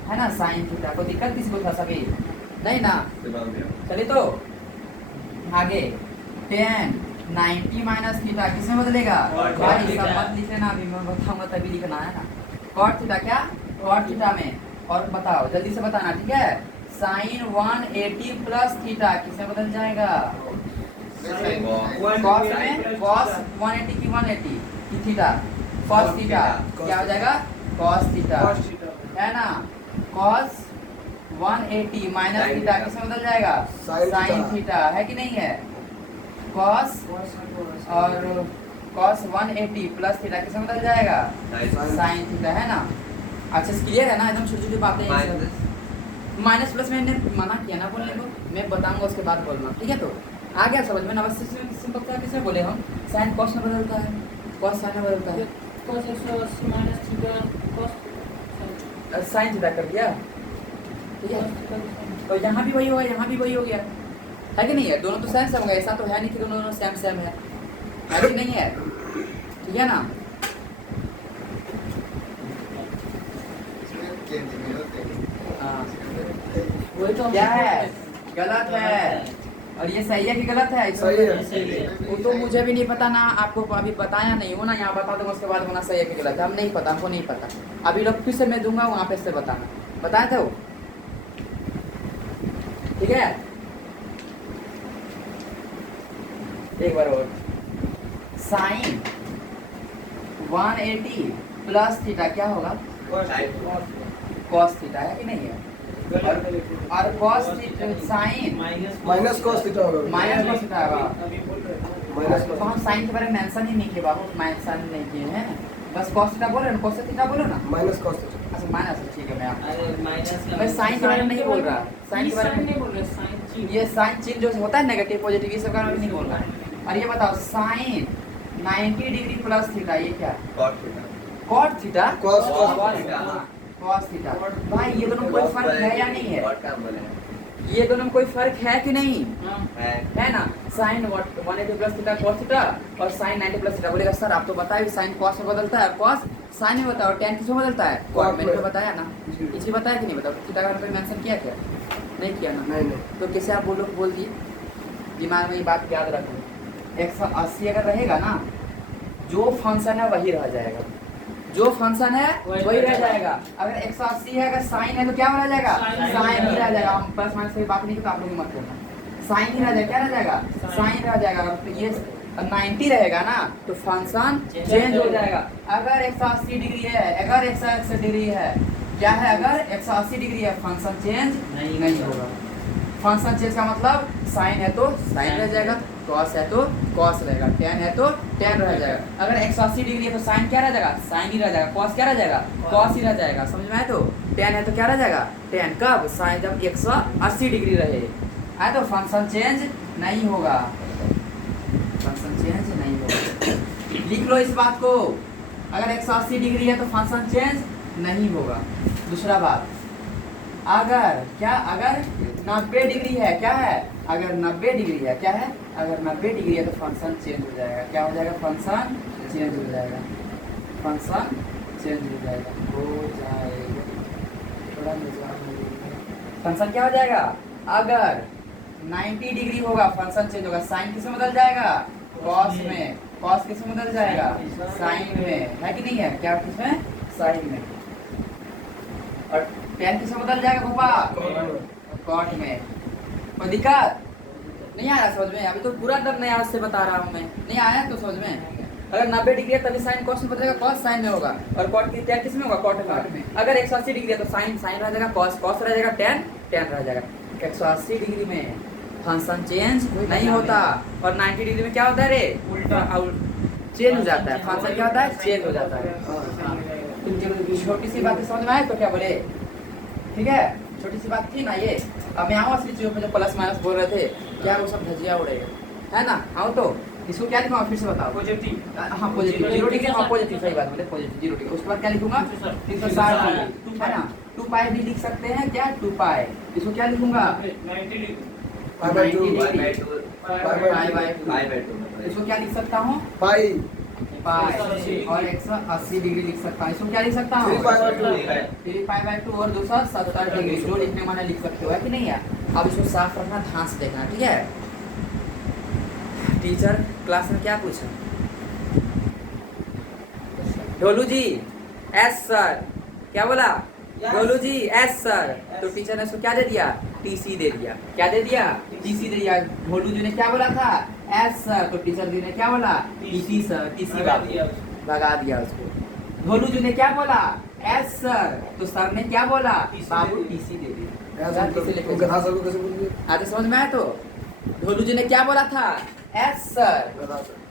है ना, साइन थीटा। कोई दिक्कत किसी को था सभी, नहीं ना। चलिए तो आगे, टेन 90 माइनस थीटा किस में बदलेगा, भाई सब मत लिख लेना, अभी मैं बताऊंगा तभी लिखना है ना। कॉट थीटा, क्या कॉट थीटा में, और बताओ जल्दी से बताना, ठीक है। साइन 180 प्लस थीटा किस में बदल जाएगा, कॉस में, कॉस 180 की 180 की थीटा, कॉस थीटा क्या हो जाएगा, कॉस थीटा, है ना। कॉस 180 माइनस थीटा किस में बदल जाएगा, साइन थीटा, है कि नहीं है। कॉस और कॉस 180 प्लस थीटा किस में बदल जाएगा, साइन थीटा, है ना। अच्छा क्लियर है ना, एकदम छोटी छोटी बातें। माइनस प्लस मैंने मना किया ना बोलने को, मैं बताऊंगा उसके बाद बोलना, ठीक है। तो आ गया समझ में ना, बस सिंपल किसमें बोले हम, साइन कॉस में बदलता है, कॉस साइन में बदलता है, cos 180 minus theta cos sine theta कर दिया, ठीक है। तो यहाँ भी वही होगा, यहाँ भी वही हो गया, है कि नहीं है। दोनों तो सेम सेम हो गए, ऐसा तो है नहीं कि दोनों सेम सेम है कि नहीं है, ठीक है ना। हाँ वही तो हम क्या है सीखे गलत है और ये सही है कि गलत है सही है। सही है। वो तो मुझे भी नहीं पता ना, आपको अभी बताया नहीं हो ना, यहाँ बता दूंगा उसके बाद होना सही है कि गलत है, हम नहीं पता, हमको नहीं पता। अभी लोग फिर से मैं दूंगा वहाँ पे से बताना, बताए थे वो, ठीक है। एक बार और, साइन 180 प्लस थीटा क्या होगा, कॉस थीटा है कि नहीं है, और cos theta sine minus cos theta होगा। माइनस कॉस थीटा होगा। माइनस तो कॉस हम साइन के बारे में मेंशन ही नहीं किए बाबू, मेंशन नहीं किए हैं, बस कॉस थीटा बोल रहे हैं, कॉस थीटा बोलो ना। Minus cos theta. अच्छा माइनस, ठीक है। मैं अरे माइनस मैं साइन के बारे में नहीं बोल रहा, साइन के बारे में नहीं बोल रहे, साइन चिन्ह। ये साइन चिन्ह जो होता है नेगेटिव पॉजिटिव ये सब का नहीं बोल रहा। और ये बताओ साइन 90 डिग्री प्लस थीटा ये क्या है, cot theta, cos cos theta. भाई ये दोनों में कोई फर्क है या नहीं है, ये दोनों में कोई फर्क है कि नहीं हाँ। है ना। Sine 180 plus theta cos theta और साइन 90 प्लस थीटा। बोलेगा सर आप तो बताइए साइन कॉस में बदलता है, कॉस साइन में बताओ, टैन किस में बदलता है, कॉट। मैंने तो बताया ना, इसी बताया कि नहीं बताओ, थीटा का कोई मेंशन किया क्या, नहीं किया ना। नहीं तो कैसे आप बोल दिए, दिमाग में ये बात याद रखो। 180 अगर रहेगा ना, जो फंक्शन है वही रह जाएगा, जो फंक्शन है वही रह जाएगा। अगर 180 है, अगर साइन है तो क्या रह जाएगा, साइन ही रह जाएगा। हम प्लस माइनस की बात नहीं करते, आप लोग मत करना, साइन ही रह जाएगा। क्या रह जाएगा, साइन रह जाएगा। और ये 90 रहेगा ना तो फंक्शन चेंज हो जाएगा। अगर 180 डिग्री है, अगर 180 डिग्री है, क्या है, अगर 180 डिग्री है फंक्शन चेंज नहीं होगा। फंक्शन चेंज का मतलब साइन है तो साइन रह जाएगा, कॉस है तो कॉस रहेगा, टैन है तो टैन रह जाएगा। अगर 180 डिग्री है तो साइन क्या रह जाएगा, साइन ही रह जाएगा। कॉस क्या रह जाएगा, कॉस ही रह जाएगा। समझ में आए। तो टैन है तो क्या रह जाएगा, टैन। कब, साइन जब 180 डिग्री रहे आए तो फंक्शन चेंज नहीं होगा, फंक्शन चेंज नहीं होगा। लिख लो इस बात को, अगर 180 डिग्री है तो फंक्शन चेंज नहीं होगा। दूसरा बात, अगर क्या, अगर 90 डिग्री है, क्या है, अगर 90 डिग्री है, क्या है, अगर 90 डिग्री है तो फंक्शन चेंज हो जाएगा। क्या हो जाएगा, फंक्शन चेंज हो जाएगा, फंक्शन चेंज हो जाएगा, थोड़ा फंक्शन क्या हो जाएगा। अगर 90 डिग्री होगा फंक्शन चेंज होगा। साइन किस में बदल जाएगा, कॉस में। कॉस किस में बदल जाएगा, साइन में, है कि नहीं है, क्या किसमें, साइन में। और टैन किस में बदल जाएगा पापा, कॉट में। कोई दिक्कत नहीं आया समझ में, अभी तो पूरा डर नया से बता रहा हूँ मैं, नहीं आया तो समझ में। अगर 90 डिग्री है तभी साइन कॉस में बदलेगा, कॉस साइन में होगा। और कॉट की टैन किस में होगा, कॉट में। अगर 180 डिग्री है तो साइन साइन रह जाएगा, कॉस कॉस रह जाएगा, टैन टैन रह जाएगा। 180 डिग्री में फंक्शन चेंज नहीं होता और 90 डिग्री में क्या होता है रे, उल्टा चेंज हो जाता है। फंक्शन क्या होता है, चेंज हो जाता है। छोटी सी बात समझ में आए तो क्या बोले, ठीक है, छोटी सी बात थी ना ये। अब मैं आऊँ असली चीजों पे, जो प्लस माइनस बोल रहे थे, क्या वो सब धजिया उड़ेगा, है ना। आओ तो इसको क्या लिखूंगा फिर से बताओ, पॉजिटिव, हाँ पॉजिटिव, जीरो डिग्री, हाँ पॉजिटिव, सही बात बोले, पॉजिटिव जीरो डिग्री। उसके बाद क्या लिखूंगा, 360 डिग्री, है ना। 2 पाई भी लिख सकते हैं, क्या 2 पाई। इसको क्या लिखूंगा, 90 डिग्री, 90 इसको क्या लिख सकता हूँ, पाई पाई। और 180 डिग्री लिख सकता हूँ। इसको क्या लिख सकता हूँ, 3π/2 और दूसरा 70 डिग्री। जो लिखने माने लिख सकते हो, है कि नहीं है। अब इसको साफ रखना, ध्यान से देखना, ठीक है। टीचर क्लास में क्या पूछा, ढोलू जी एस सर, क्या बोला, ढोलू जी एस सर। तो टीचर ने उसको क्या दे दिया, टीसी दे दिया। क्या दे दिया, टीसी दे दिया। ढोलू जी ने क्या बोला था, एस सर। तो टीचर जी ने क्या बोला, टीसी सर, टीसी भगा दिया उसको। ढोलू जी ने क्या बोला, एस सर। तो सर ने क्या बोला, बाबू टीसी दे दिया। आते समझ में आया। तो ढोलू जी ने क्या बोला था, एस सर,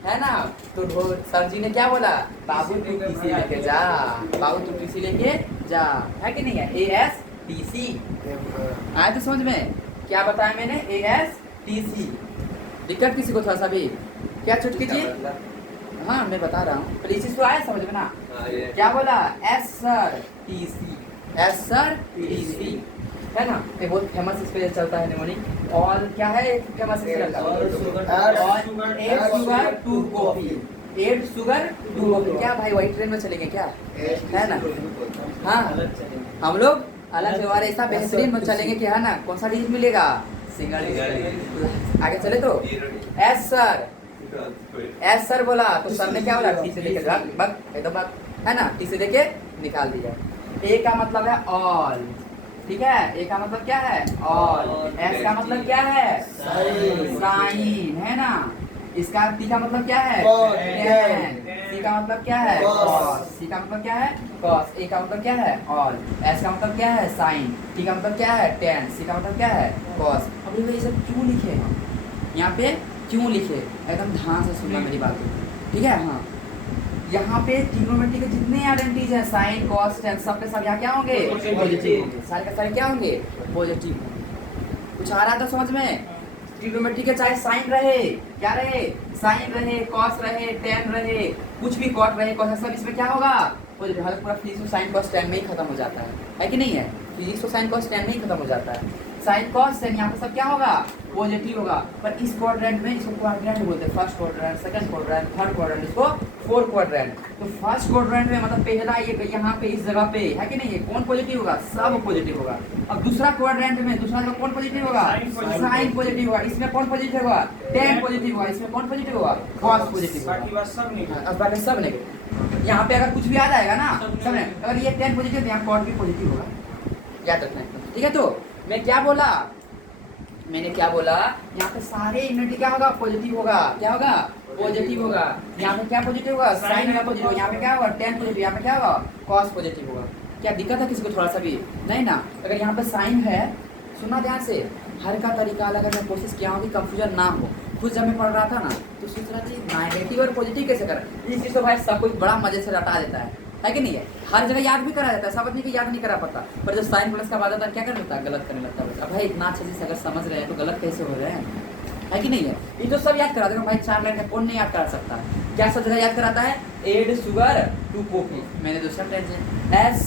है ना। तो सर जी ने क्या बोला, बाबू तू टीसी लेके जा, बाबू तू टीसी लेके जा, है कि नहीं है। AS TC आया तो समझ में, क्या बताया मैंने, AS TC। दिक्कत किसी को था सभी, क्या चुटकी जी, हाँ मैं बता रहा हूँ, पर इसी को आया समझ में ना। क्या बोला, S sir TC, S sir TC, है ना। ये बहुत फेमस इस पे चलता है निमोनिक। और क्या है एक फेमस इस पे चलता है, 8 शुगर 2 कॉफी, 8 शुगर 2 कॉफी। क्या भाई वही ट्रेन में चलेंगे क्या, है ना। हाँ हम लोग अलग से और ऐसा बेहतरीन में चलेंगे कि है ना कौन सा डिजिट मिलेगा सिंगल डिजिट। आगे चले तो एस सर बोला तो सर ने क्या बोला टी से लेके बक एकदम बक है ना टी से लेके निकाल दिया। ए का मतलब है ऑल, ठीक है, ए का मतलब क्या है ऑल, एस का मतलब क्या है साइन है ना, इसका टी का मतलब क्या है टेन, सी का मतलब क्या है कॉस, सी का मतलब क्या है कॉस, ए का मतलब क्या है ऑल, एस का मतलब क्या है साइन, टी का मतलब क्या है टेन, सी का मतलब क्या है कॉस। अब ये सब क्यों लिखे हम यहाँ पे, क्यों लिखे एकदम ध्यान से सुनना मेरी बात को, ठीक है। हाँ यहाँ पे ट्रिग्नोमेट्री के जितने आइडेंटिटीज हैं साइन कॉस टेन सब के सब यहाँ क्या होंगे पॉजिटिव होंगे, सारे के सारे क्या होंगे पॉजिटिव होंगे। कुछ आ रहा था समझ में, ट्रिग्नोमेट्री के चाहे साइन रहे क्या रहे साइन रहे कॉस रहे टेन रहे कुछ भी कॉट रहे कॉस सब इसमें क्या होगा पॉजिटिव। हालांकि पूरा फिजिक्स साइन कॉस टेन में ही खत्म हो जाता है कि नहीं है, फिजिक्स साइन कॉस टेन में ही खत्म हो जाता है। साइन कॉस टेन यहाँ पे सब क्या होगा पॉजिटिव होगा, पर इस क्वाड्रेंट में इसको क्वाड्रेंट बोलते हैं, first quadrant second quadrant third quadrant, इसको फोर्थ क्वाड्रेंट। तो फर्स्ट क्वाड्रेंट में मतलब पहला ये यहाँ पे इस जगह पे है कि नहीं है कौन पॉजिटिव होगा सब पॉजिटिव होगा। अब दूसरा क्वाड्रेंट में दूसरा जगह कौन पॉजिटिव होगा साइन पॉजिटिव होगा, इसमें कौन पॉजिटिव होगा टेन पॉजिटिव होगा, इसमें कौन पॉजिटिव होगा कॉस पॉजिटिव होगा। अब बाकी सब नेगेटिव, यहाँ पे अगर कुछ भी आ जाएगा ना सब ने अगर ये टेन पॉजिटिव तो यहाँ कॉट भी पॉजिटिव होगा, याद रखना है, ठीक है। तो मैं क्या बोला, मैंने क्या बोला यहाँ पे सारे यूनिटी क्या होगा पॉजिटिव होगा, क्या होगा पॉजिटिव होगा। यहाँ पे क्या पॉजिटिव होगा साइन का पॉजिटिव, यहाँ पे क्या होगा टेन पॉजिटिव, यहाँ पे क्या होगा कॉस पॉजिटिव होगा। क्या दिक्कत है किसी को थोड़ा सा भी नहीं ना। अगर यहाँ पे साइन है सुना ध्यान से, हर का तरीका अलग है, मैं कोशिश किया हूँ कि कंफ्यूजन ना हो। खुद जब मैं पढ़ रहा था ना तो सोच रहा था नेगेटिव और पॉजिटिव कैसे करें, इस चीज़ को भाई सब कुछ बड़ा मजे से रटा देता है कि नहीं है, हर जगह याद भी करा जाता है, सब आदमी को याद नहीं करा पाता, पर जब साइन प्लस का बाद आता है क्या कर लेता है गलत करने लगता है। अब भाई इतना अच्छे से अगर समझ रहे हैं तो गलत कैसे हो रहे हैं, है कि नहीं है। ये तो सब याद करा देगा भाई, 4 लाइन का कौन नहीं याद करा सकता है, क्या सब जगह याद कराता है एड शुगर टू कॉफी। मैंने दूसरा टेंशन एस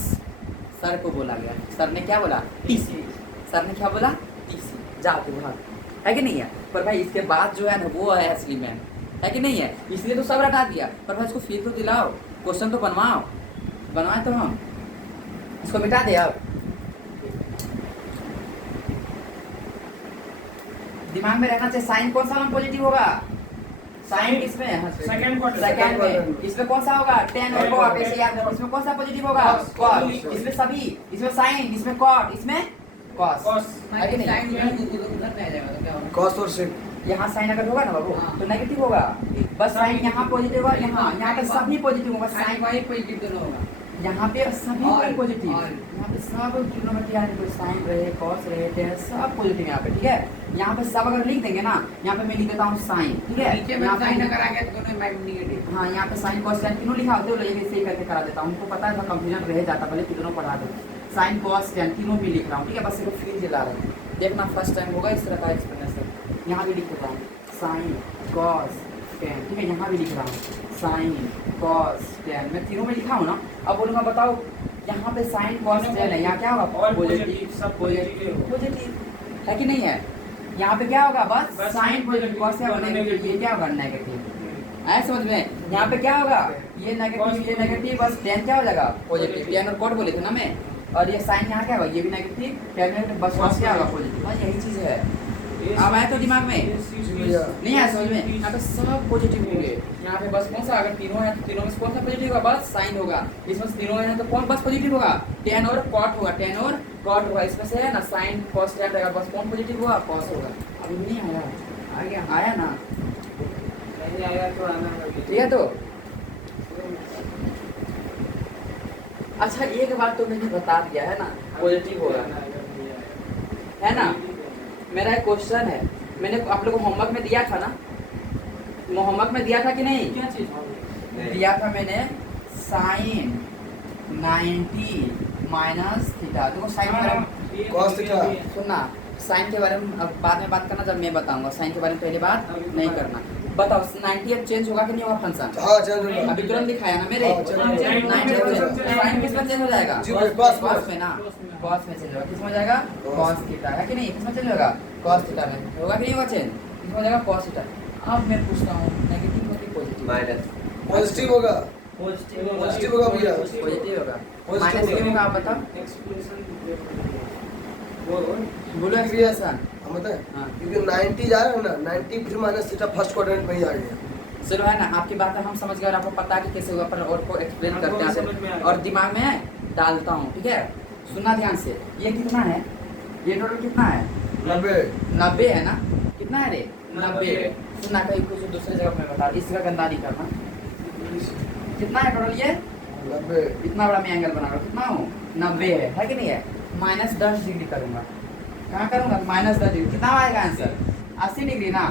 सर को बोला गया, सर ने क्या बोला टीसी, सर ने क्या बोला टीसी, जा तू भाग, है कि नहीं है। पर भाई इसके बाद जो है ना वो है असली मैन, है कि नहीं है, इसलिए तो सब रटा दिया। पर भाई इसको फिर तो दिलाओ, क्वेश्चन तो बनवाओ, बनवाए तो हम इसको मिटा दे। अब दिमाग में रहना चाहिए साइन कौन सा हम पॉजिटिव होगा, साइन किसमें सेकंड में, इसमें कौन सा होगा टेन और कॉट, ऐसे याद रखो। इसमें कौन सा पॉजिटिव होगा कॉट, इसमें सभी, इसमें साइन, इसमें कॉट, इसमें कॉस, है कि नहीं कॉस और sin यहाँ साइन अगर होगा ना बाबू तो नेगेटिव होगा, बस साइन यहाँ पॉजिटिव होगा, यहाँ पे सभी पॉजिटिव होगा, साइन वाई पॉजिटिव दोनों होगा, यहाँ पे सभी पॉजिटिव, यहाँ पे सब ट्रिग्नोमेट्री यानी कोई साइन रहे कॉस रहे टेन सब पॉजिटिव यहाँ पे, ठीक है। यहाँ पे सब अगर लिख देंगे ना, यहाँ पे मैं लिख देता हूँ साइन, ठीक है, यहाँ साइन अगर आ गया तो दोनों नेगेटिव, हाँ यहाँ पे साइन कॉस टेन तीनों लिखा होते हो, लेकिन सही करके करा देता हूँ, उनको पता है कंफ्यूजन रह जाता, भले कितनों पढ़ा दो, साइन कॉस टेन तीनों भी लिख रहा हूँ, ठीक है, बस सिर्फ फील जला रहे हैं, देखना फर्स्ट टाइम होगा इस तरह का एक्सप्लेनेशन। यहाँ भी लिख रहा हूँ साइन कॉस टेन, ठीक है, यहाँ भी लिख रहा हूँ साइन कॉस टेन, मैं तीनों में लिखा हूँ ना। अब बोलूँगा बताओ यहाँ पे साइन कॉस टेन है, यहाँ क्या होगा पॉजिटिव, सब पॉजिटिव है कि नहीं है। यहाँ पे क्या होगा बस साइन पॉजिटिव, कॉस क्या होगा नेगेटिव, ये क्या होगा नेगेटिव, आए समझ में। यहाँ पे क्या होगा ये नेगेटिव, बस टेन क्या हो जाएगा पॉजिटिव, टेन और कॉट बोले थे ना मैं, और ये साइन यहाँ क्या होगा ये भी नेगेटिव, टेन नेगेटिव, बस कॉस क्या होगा पॉजिटिव, बस यही चीज़ है। अब आए तो दिमाग में नहीं आया समझ में, यहाँ पे सब पॉजिटिव होंगे, यहाँ पे बस कौन सा अगर तीनों है तो तीनों में कौन सा पॉजिटिव होगा बस साइन होगा, इसमें तीनों है तो कौन बस पॉजिटिव होगा टेन और कॉट होगा, टेन और कॉट होगा, इसमें से है ना साइन कॉस टेन रहेगा, बस कौन पॉजिटिव होगा कॉस होगा। अभी नहीं आया, आ गया आया ना, नहीं आया तो आना, ठीक है। तो अच्छा एक बात तो मैंने बता दिया है ना पॉजिटिव होगा, है ना। मेरा एक क्वेश्चन है, मैंने आप लोगों को होमवर्क में दिया था ना, होमवर्क में दिया था कि नहीं, क्या चीज दिया था मैंने साइन 90 माइनस थीटा, देखो साइन के बारे में cos थीटा सुनना, साइन के बारे में अब बाद में बात करना जब मैं बताऊंगा, साइन के बारे में पहले बात नहीं करना। बताओ 90 अब चेंज होगा कि नहीं होगा फंक्शन, हाँ चल रहा अभी तुरंत दिखाया ना मेरे, हाँ, चल रहा है। 90 साइन किस में चेंज हो जाएगा जी भाई, cos कॉस में ना, कॉस में चेंज होगा, किस में हो जाएगा कॉस थीटा, है कि नहीं, किस में चेंज होगा कॉस थीटा में होगा कि नहीं होगा चेंज, किस में हो जाएगा कॉस थीटा। अब मैं पूछता हूँ नेगेटिव होगी पॉजिटिव, पॉजिटिव होगा, पॉजिटिव होगा भैया। पॉजिटिव होगा। Positive माइनस होगा। क्यों होगा आप बताओ? बोलो एक्सप्रेशन। हम बताएं हाँ। क्योंकि 90 जा रहा है ना, 90 फिर माइनस थीटा फर्स्ट क्वाड्रेंट में ही आ गया। चलो है ना, आपकी बात हम समझ गए और आपको पता है कि कैसे होगा, पर और को एक्सप्लेन हमको करते हैं समझ में आ आपको गया। और दिमाग में डालता हूँ, ठीक है? सुनना ध्यान से। ये कितना है? ये टोटल कितना है? 90 है ना? कितना है रे? 90। सुनना, कहीं कुछ दूसरे जगह में बता, इसका गंदा नहीं करना। कितना है टोटल ये? 90। इतना बड़ा मैं एंगल बना रहा हूँ, कितना हूँ? 90 है कि नहीं है? माइनस 10 डिग्री करूँगा। कहाँ करूँगा? Minus 10 degree. कितना आएगा आंसर? 80 डिग्री ना?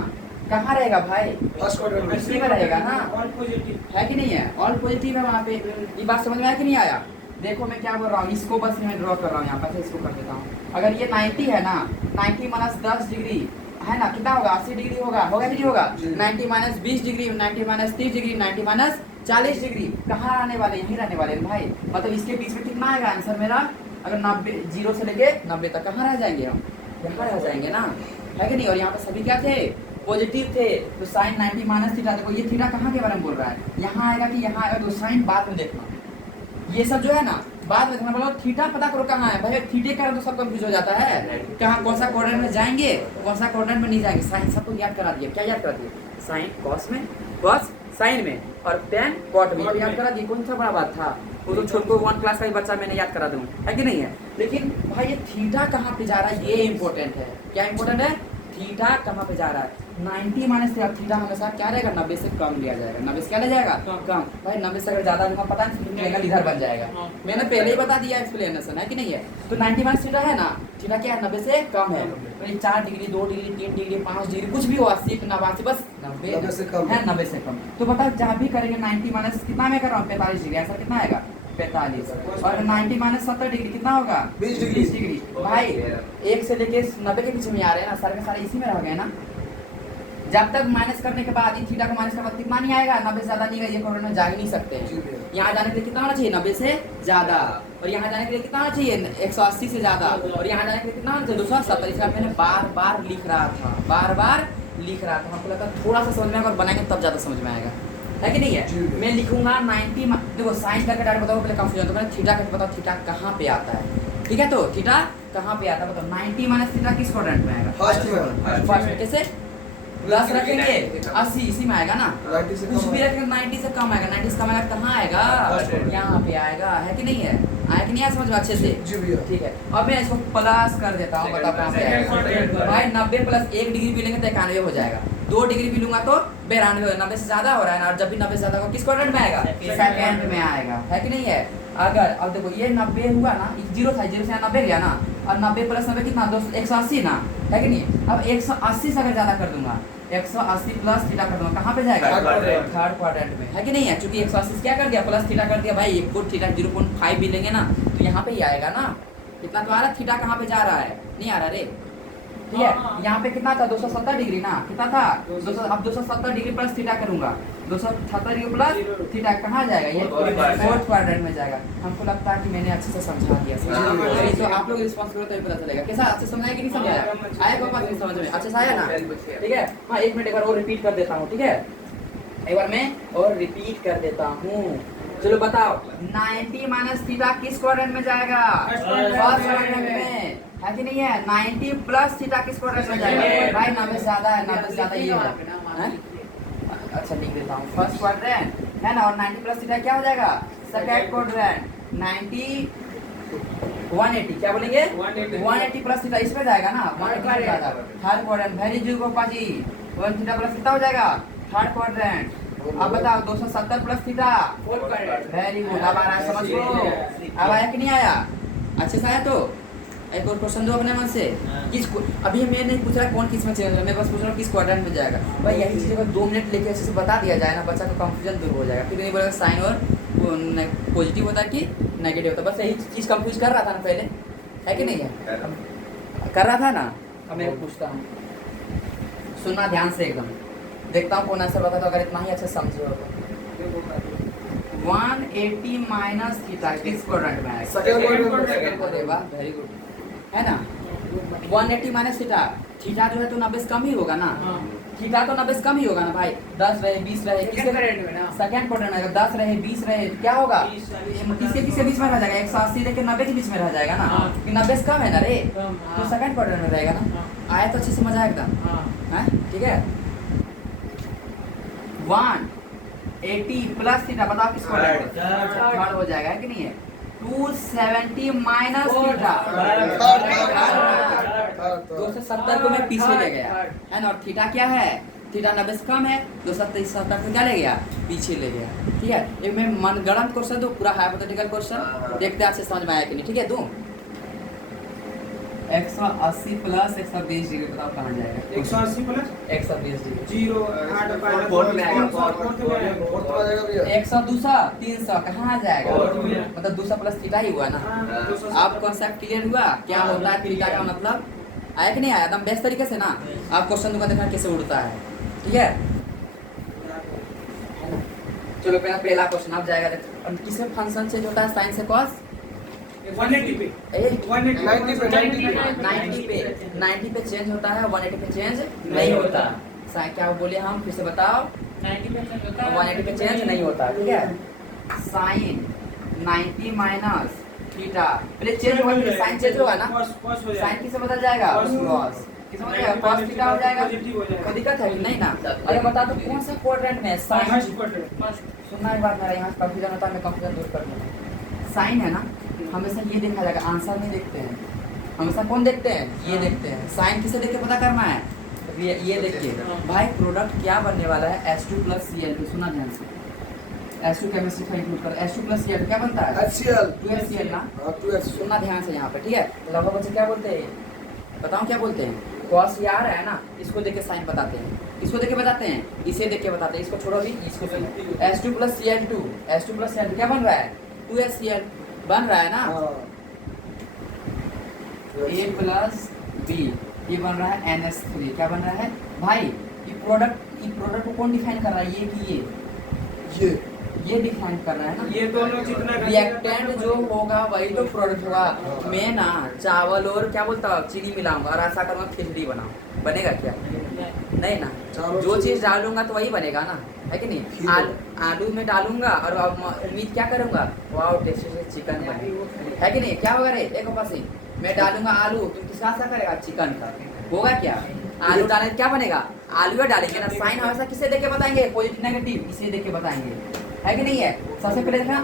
कहाँ रहेगा भाई? फर्स्ट क्वाड्रेंट में। इसी में रहेगा ना? ऑल पॉजिटिव है कि नहीं है? ऑल पॉजिटिव है वहाँ पे। ये बात समझ में आया कि नहीं आया? देखो मैं क्या बोल रहा हूँ, इसको बस मैं ड्रॉ कर रहा हूँ यहाँ पर, इसको कर देता हूँ। अगर ये 90 है ना, 90 माइनस 10 डिग्री है ना, कितना होगा? 80 डिग्री होगा, होगा कि नहीं होगा? जी। 90 minus 20 degree, 90 minus 30 degree, 90 minus 40 degree. कहाँ आने वाले? यहीं रहने वाले हैं भाई। मतलब इसके बीच में कितना आएगा आंसर मेरा? अगर 90 जीरो से लेके 90 तक कहाँ रह जाएंगे हम? यहाँ रह जाएंगे ना, है कि नहीं? और यहाँ पे सभी क्या थे? पॉजिटिव थे। तो साइन 90 माइनस थीटा, देखो ये थीटा कहाँ के बारे में बोल रहा है? यहाँ आएगा कि यहाँ आएगा? तो साइन बाद में देखना, ये सब जो है ना बाद में देखना। बोलो थीटा पता करो कहाँ है भाई, थीटे का तो सब कंफ्यूज हो जाता है। कहाँ कौन सा क्वाड्रेंट में जाएंगे, कौन सा क्वाड्रेंट में नहीं जाएंगे। साइन सबको याद करा दिया। क्या याद करा दिया? साइन कॉस में, कॉस साइन में, और टेन कॉट में। तो याद करा दिया। कौन सा बड़ा बात था? वो तो छोटे को 1 क्लास का ही बच्चा मैंने याद करा दूँ, है कि नहीं है? लेकिन भाई ये थीटा कहाँ पे जा रहा है, ये इंपॉर्टेंट है। क्या इंपॉर्टेंट है? थीटा कहाँ पे जा रहा है? 90 माइनस थीटा हमेशा क्या रहेगा? 90 से कम लिया जाएगा। 90 से क्या ले जाएगा? कम। भाई 90 से अगर ज्यादा लूंगा, पता नहीं एंगल इधर बन जाएगा। मैंने पहले ही बता दिया एक्सप्लेनेशन, है कि नहीं है? तो 90 माइनस थीटा है ना, थीटा क्या है? 90 से कम है। तो ये 4 डिग्री, 2 डिग्री, 3 डिग्री, 5 डिग्री, कुछ भी हो, 80, 89, बस 90 से कम है। 90 से कम। तो बता जहाँ भी करेंगे 90 माइनस कितना मैं कर रहा हूँ? 45 डिग्री। आंसर कितना आएगा? 45। और 90 माइनस 70 डिग्री कितना होगा? 20 डिग्री। 20 डिग्री। भाई 1 से लेके 90 के पीछे में आ रहे हैं ना, सारे के सारे इसी में रह गए ना। जब तक माइनस करने के बाद, थीटा को माइनस के बाद कितना नहीं आएगा? 90 से ज्यादा नहीं आएगा। ये क्वाड्रेंट में जा ही नहीं सकते हैं। यहाँ जाने के लिए कितना होना चाहिए? 90 से ज्यादा। और यहाँ जाने के लिए कितना होना चाहिए? 180 से ज्यादा। और यहाँ जाने के लिए कितना होना चाहिए? 270। इसका मैंने बार बार लिख रहा था, बार बार लिख रहा था। हमको लगता थोड़ा सा समझ में आएगा और बनाएंगे तब ज्यादा समझ में आएगा, है कि नहीं है? मैं लिखूंगा 90। देखो साइन करके डायरेक्ट बताओ, पहले कंफ्यूजन। तो मैंने थीटा करके बताओ थीटा कहाँ पे आता है, ठीक है? तो थीटा कहाँ पे आता है बताओ? 90 माइनस थीटा किस क्वाड्रेंट में आएगा? फर्स्ट में। फर्स्ट में। कैसे? 10 रखेंगे 80 इसी में आएगा ना। 90 से कुछ कम भी है। रखेंगे 90 से कम आएगा। 90 से कम आएगा कहाँ आएगा? यहाँ पे आएगा, है कि नहीं है? आया कि नहीं आया समझ में अच्छे से? जी भैया। ठीक है। अब मैं इसको प्लस कर देता हूँ, बताओ कहाँ पे आएगा? भाई 90 प्लस 1 डिग्री भी लेंगे तो 91 हो जाएगा। 2 डिग्री भी लूंगा तो 92। 90 से ज्यादा हो रहा है ना, और जब भी 90 से ज्यादा हो किस क्वाड्रेंट में आएगा? सेकंड में आएगा, है कि नहीं है? अगर अब देखो ये 90 हुआ ना, जीरो था, जीरो से 90 गया ना, और 90 प्लस 90 कितना? 180 ना, है कि नहीं? अब 180 से अगर ज्यादा कर दूंगा, 180 प्लस थीटा कर दूंगा, कहाँ पे जाएगा? थर्ड क्वाड्रेंट में, है कि नहीं है? क्योंकि 180 से क्या कर दिया? प्लस थीटा कर दिया। भाई 1 फुट थीटा 0.5 भी लेंगे ना तो यहाँ पे ही आएगा ना। कितना तो आ रहा? थीटा कहाँ पे जा रहा है? नहीं आ रहा रे, ठीक है? यहाँ पे कितना था? 270 डिग्री ना, कितना था? 200। अब 270 डिग्री प्लस थीटा करूंगा, 270 डिग्री प्लस थीटा कहाँ जाएगा? ये फोर्थ क्वाड्रेंट में जाएगा। हमको लगता है कि मैंने अच्छे से समझा दिया। तो आप लोग रिस्पॉन्स करो तो पता चलेगा कैसा अच्छे से समझाया कि नहीं समझाया? आया पापा नहीं समझ में? अच्छे से आया ना? ठीक है। हाँ 1 मिनट एक बार और रिपीट कर देता हूँ, ठीक है? एक बार मैं और रिपीट कर देता हूँ। चलो बताओ 90 माइनस थीटा किस क्वाड्रेंट में जाएगा? फर्स्ट क्वाड्रेंट में, है कि नहीं है? 90 प्लस थीटा किस क्वाड्रेंट में जाएगा? भाई 90 से ज्यादा है, 90 से ज्यादा ये है। अच्छा लिख देता हूँ, फर्स्ट क्वाड्रेंट है ना, और 90 प्लस थीटा क्या हो जाएगा? Second quadrant. 90 180 क्या बोलेंगे? 180 प्लस थीटा इसमें जाएगा ना, 180 जाएगा। Third quadrant. Very good Gopa ji. 1 theta plus कितना हो जाएगा? Third quadrant. अब बताओ 270 plus theta fourth quadrant. Very good. अब आ रहा है समझ लो? अब आया कि नहीं आया? अच्छे से आया? तो एक और क्वेश्चन दो अपने मन से। किस अभी मैं नहीं पूछ रहा कौन किस में चलेगा, मैं बस पूछ रहा हूँ किस क्वाड्रेंट में जाएगा। भाई यही चीज़ अगर 2 मिनट लेके अच्छे से बता दिया जाए ना, बच्चा को कंफ्यूजन दूर हो जाएगा। फिर नहीं बोलेगा साइन और पॉजिटिव होता है कि नेगेटिव होता है। बस यही चीज़ कंफ्यूज कर रहा था ना पहले, है कि नहीं है? कर रहा था ना। अब मैं पूछता हूँ, सुनना ध्यान से एकदम। देखता हूँ कौन आंसर बता, तो अगर इतना ही अच्छे समझे हो तो 180 माइनस थीटा किस क्वाड्रेंट में आएगा? सेकंड क्वाड्रेंट में। सेकंड को देगा। वेरी गुड, है ना? 180 माइनस थीटा थीटा जो है तो 90 से कम ही होगा ना। हाँ। थीटा तो 90 से कम ही होगा ना भाई। 10 रहे 20 रहे सेकंड क्वाड्रेंट में ना। सेकंड क्वाड्रेंट में अगर 10 रहे 20 रहे तो क्या होगा? 20, 40, किसके किसके बीच में रह जाएगा? 180 लेके 90 के बीच में रह जाएगा ना। हाँ। कि 90 से कम है ना रे, कम, तो हाँ। सेकंड क्वाड्रेंट में रहेगा ना। हाँ। आया तो अच्छे से मजा आया एकदम। हाँ। हैं? ठीक है। 180 प्लस थीटा बताओ किसको थर्ड हो जाएगा, है कि नहीं है? 270 माइनस थीटा, 270 को मैं पीछे ले गया, है ना। और थीटा क्या है? थीटा 90 से कम है, 270 को क्या ले गया? पीछे ले गया। ठीक है। एक मैं मनगढ़ंत क्वेश्चन दो, पूरा हाइपोथेटिकल क्वेश्चन, देखते हैं अच्छे समझ में आया कि नहीं। ठीक है, दूं 180 प्लस 120 डिग्री बताओ कहाँ जाएगा? 180 प्लस 120 डिग्री 0 8 फोर्थ में आएगा, फोर्थ में जाएगा भैया। 100 200 300 कहाँ जाएगा? फोर्थ में। मतलब 200 प्लस थीटा ही हुआ ना। आप कॉन्सेप्ट क्लियर हुआ क्या होता है थीटा का मतलब? आया कि नहीं आया? एकदम बेस्ट तरीके से ना। आप क्वेश्चन को देखना कैसे उड़ता है। ठीक है, चलो पहला क्वेश्चन आप जाएगा। किसमें फंक्शन चेंज होता है साइन से कॉस? 180 पे 90 पे 90 पे चेंज होता है, 180 पे चेंज नहीं होता। साइन क्या बोले हम? फिर से बताओ। 90 पे चेंज होता है, 180 पे चेंज नहीं होता। ठीक है। साइन 90 माइनस थीटा पहले चेंज होगा, फिर साइन चेंज होगा ना। cos हो साइन किसे बदल जाएगा? कॉस किसे बदल जाएगा? कॉस थीटा हो जाएगा। पॉजिटिव हो जाएगा। कोई दिक्कत है कि नहीं ना? अरे बता दो कौन सा क्वाड्रेंट में साइन? फर्स्ट क्वाड्रेंट सुनना एक बात मेरा, यहाँ से कंफ्यूजन होता है, मैं कंफ्यूजन दूर कर दूँगा। साइन है ना, हमेशा ये देखा जाएगा, आंसर नहीं देखते हैं। हमेशा कौन देखते हैं? ये देखते हैं। साइन किसे देख के पता करना है? ये देख के भाई प्रोडक्ट क्या बनने वाला है? H2 plus Cl2। सुना ध्यान से, H2 केमिस्ट्री का इंक्लूड कर। H2 प्लस Cl2 क्या बनता है? HCl 2HCl ना। 2HCl। सुनना ध्यान से यहाँ पे, ठीक है। तो लगभग बच्चे क्या बोलते हैं? बताओ क्या बोलते हैं? कॉस ये आ रहा है ना, इसको देख के साइन बताते हैं। इसको देख के बताते हैं, इसे देख के बताते हैं। इसको छोड़ो भी, इसको सुनो। H2 plus Cl2, H2 plus Cl2 क्या बन रहा है? 2HCl बन रहा है ना। A प्लस B ये बन रहा है NH3। क्या बन रहा है भाई? ये प्रोडक्ट को कौन डिफाइन कर रहा है? ये कि ये डिफाइन कर रहा है ना। ये दोनों जितना रिएक्टेंट जो होगा वही तो प्रोडक्ट होगा। मैं ना चावल और क्या बोलता हूँ चीनी मिलाऊंगा और ऐसा करूँगा खिचड़ी बनाऊँ, बनेगा क्या? नहीं ना। जो चीज़ डालूंगा तो वही बनेगा ना, है कि नहीं? आलू में डालूंगा और अब मीट क्या करूँगा? वाओ टेस्टी से चिकन बने, है कि नहीं? क्या होगा रे? एक पास मैं डालूंगा आलू, तुम किसका सा करेगा? चिकन का होगा क्या? आलू डालें क्या बनेगा? आलू डालेंगे ना। साइन हमेशा किसे देख के बताएंगे? पॉजिटिव नेगेटिव इसे देख के बताएंगे, है कि नहीं है? सबसे पहले देखना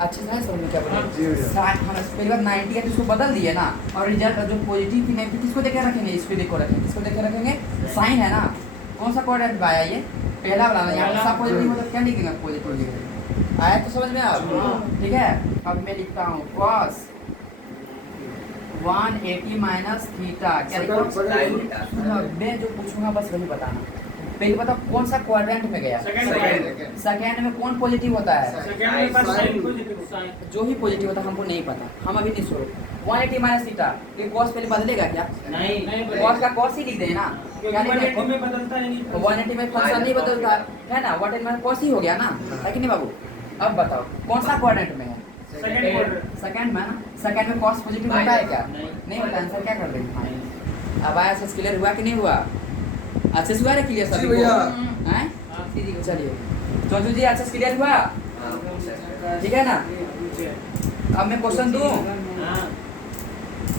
अच्छे से समझ में क्या बोले। साइन हम पहली बार 90 है तो इसको बदल दिए ना, और रिजल्ट जो पॉजिटिव थी नेगेटिव किसको देख के रखेंगे? इसको देख के रखेंगे। किसको देख के रखेंगे? साइन है ना। कौन सा क्वाड्रेंट आया? ये पहला वाला ना। यहाँ सब पॉजिटिव मतलब क्या लिखेंगे? पॉजिटिव लिखेंगे। आया तो समझ में आप? ठीक है। अब मैं लिखता हूँ cos 180 माइनस थीटा। क्या लिखा? मैं जो पूछूंगा बस वही बताना। पहले बताओ कौन सा क्वाड्रेंट में गया? सेकंड में कौन पॉजिटिव होता है? सेकंड में पास साइन पॉजिटिव साइन जो भी पॉजिटिव होता है हमको नहीं पता, हम अभी नहीं सोच। 180 माइनस थीटा ये cos पहले बदलेगा क्या? नहीं cos का cos ही लिख दें ना। क्या लिख 180 दें? में बदलता है नहीं 180 में फंक्शन नहीं बदलता है ना। 180 में cos ही हो गया ना, है कि नहीं बाबू? अब बताओ कौन सा क्वाड्रेंट में है? सेकंड क्वाड्रेंट सेकंड में ना। सेकंड में cos पॉजिटिव होता है क्या? नहीं होता। आंसर क्या कर देंगे? अब आया से क्लियर हुआ कि नहीं हुआ? अच्छे से हुआ रे क्लियर जी सभी भैया। को? हैं? चलिए चंचू जी अच्छे से क्लियर हुआ? ठीक है ना। अब मैं क्वेश्चन दूं। हां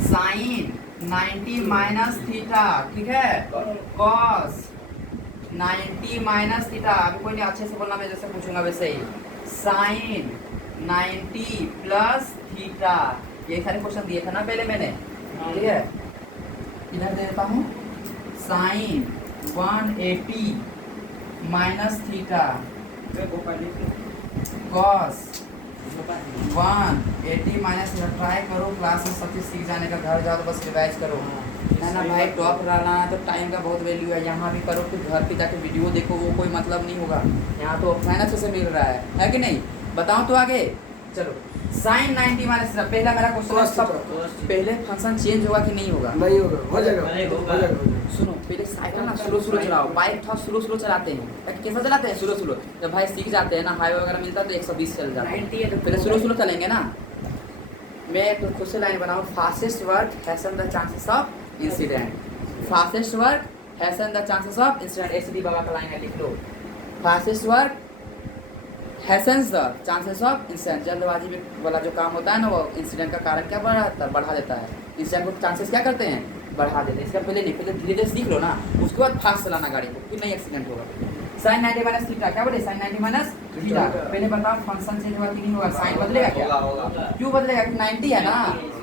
साइन 90 माइनस थीटा, ठीक है। Cos 90 minus theta. अभी कोई नहीं, अच्छे से बोलना, मैं जैसे पूछूंगा वैसे ही। साइन 90 प्लस थीटा, ये सारे क्वेश्चन दिए थे ना पहले मैंने, ठीक है। इधर दे देता हूँ sine 180 minus theta cos 180 minus theta. Try करो क्लास में सब चीज़ सीख जाने का, घर जाओ तो बस रिवाइज करो, है ना भाई। टॉप रहना है तो टाइम का बहुत वैल्यू है। यहाँ भी करो फिर घर पे जाके वीडियो देखो, वो कोई मतलब नहीं होगा। यहाँ तो ऑफलाइन अच्छे से मिल रहा है कि नहीं? बताओ तो आगे चलो। साइन 90 माइनस थीटा, पहला मेरा क्वेश्चन है सब पहले फंक्शन चेंज होगा कि नहीं होगा? नहीं होगा, हो जाएगा, हो जाएगा। सुनो पहले साइकिल ना स्लो चलाओ। बाइक थोड़ा स्लो चलाते हैं, ताकि कैसा चलाते हैं? स्लो। जब भाई सीख जाते हैं ना, हाईवे वगैरह मिलता है तो 120 चल जाते हैं। पहले स्लो चलेंगे ना। मैं तो खुद से लाइन बनाऊँ, fastest work heighten the chances of incident. Fastest work heighten the chances of incident, SD बाबा का लाइन है, लिख लो। Fastest work heightens the chances of incident, जल्दबाजी में वाला जो काम होता है ना वो इंसिडेंट का कारण क्या बढ़ा देता है, इंसिडेंट को चांसेस क्या करते हैं, बढ़ा देते हैं। इसका पहले धीरे धीरे सीख लो ना, उसके बाद फास्ट चलाना गाड़ी को, फिर नहीं एक्सीडेंट होगा। साइन 90 माइनस थीटा, क्या बोले, साइन 90 माइनस थीटा। पहले बताओ फंक्शन चेंज होगा कि नहीं होगा, साइन बदलेगा क्या, क्यों बदलेगा, 90 है ना,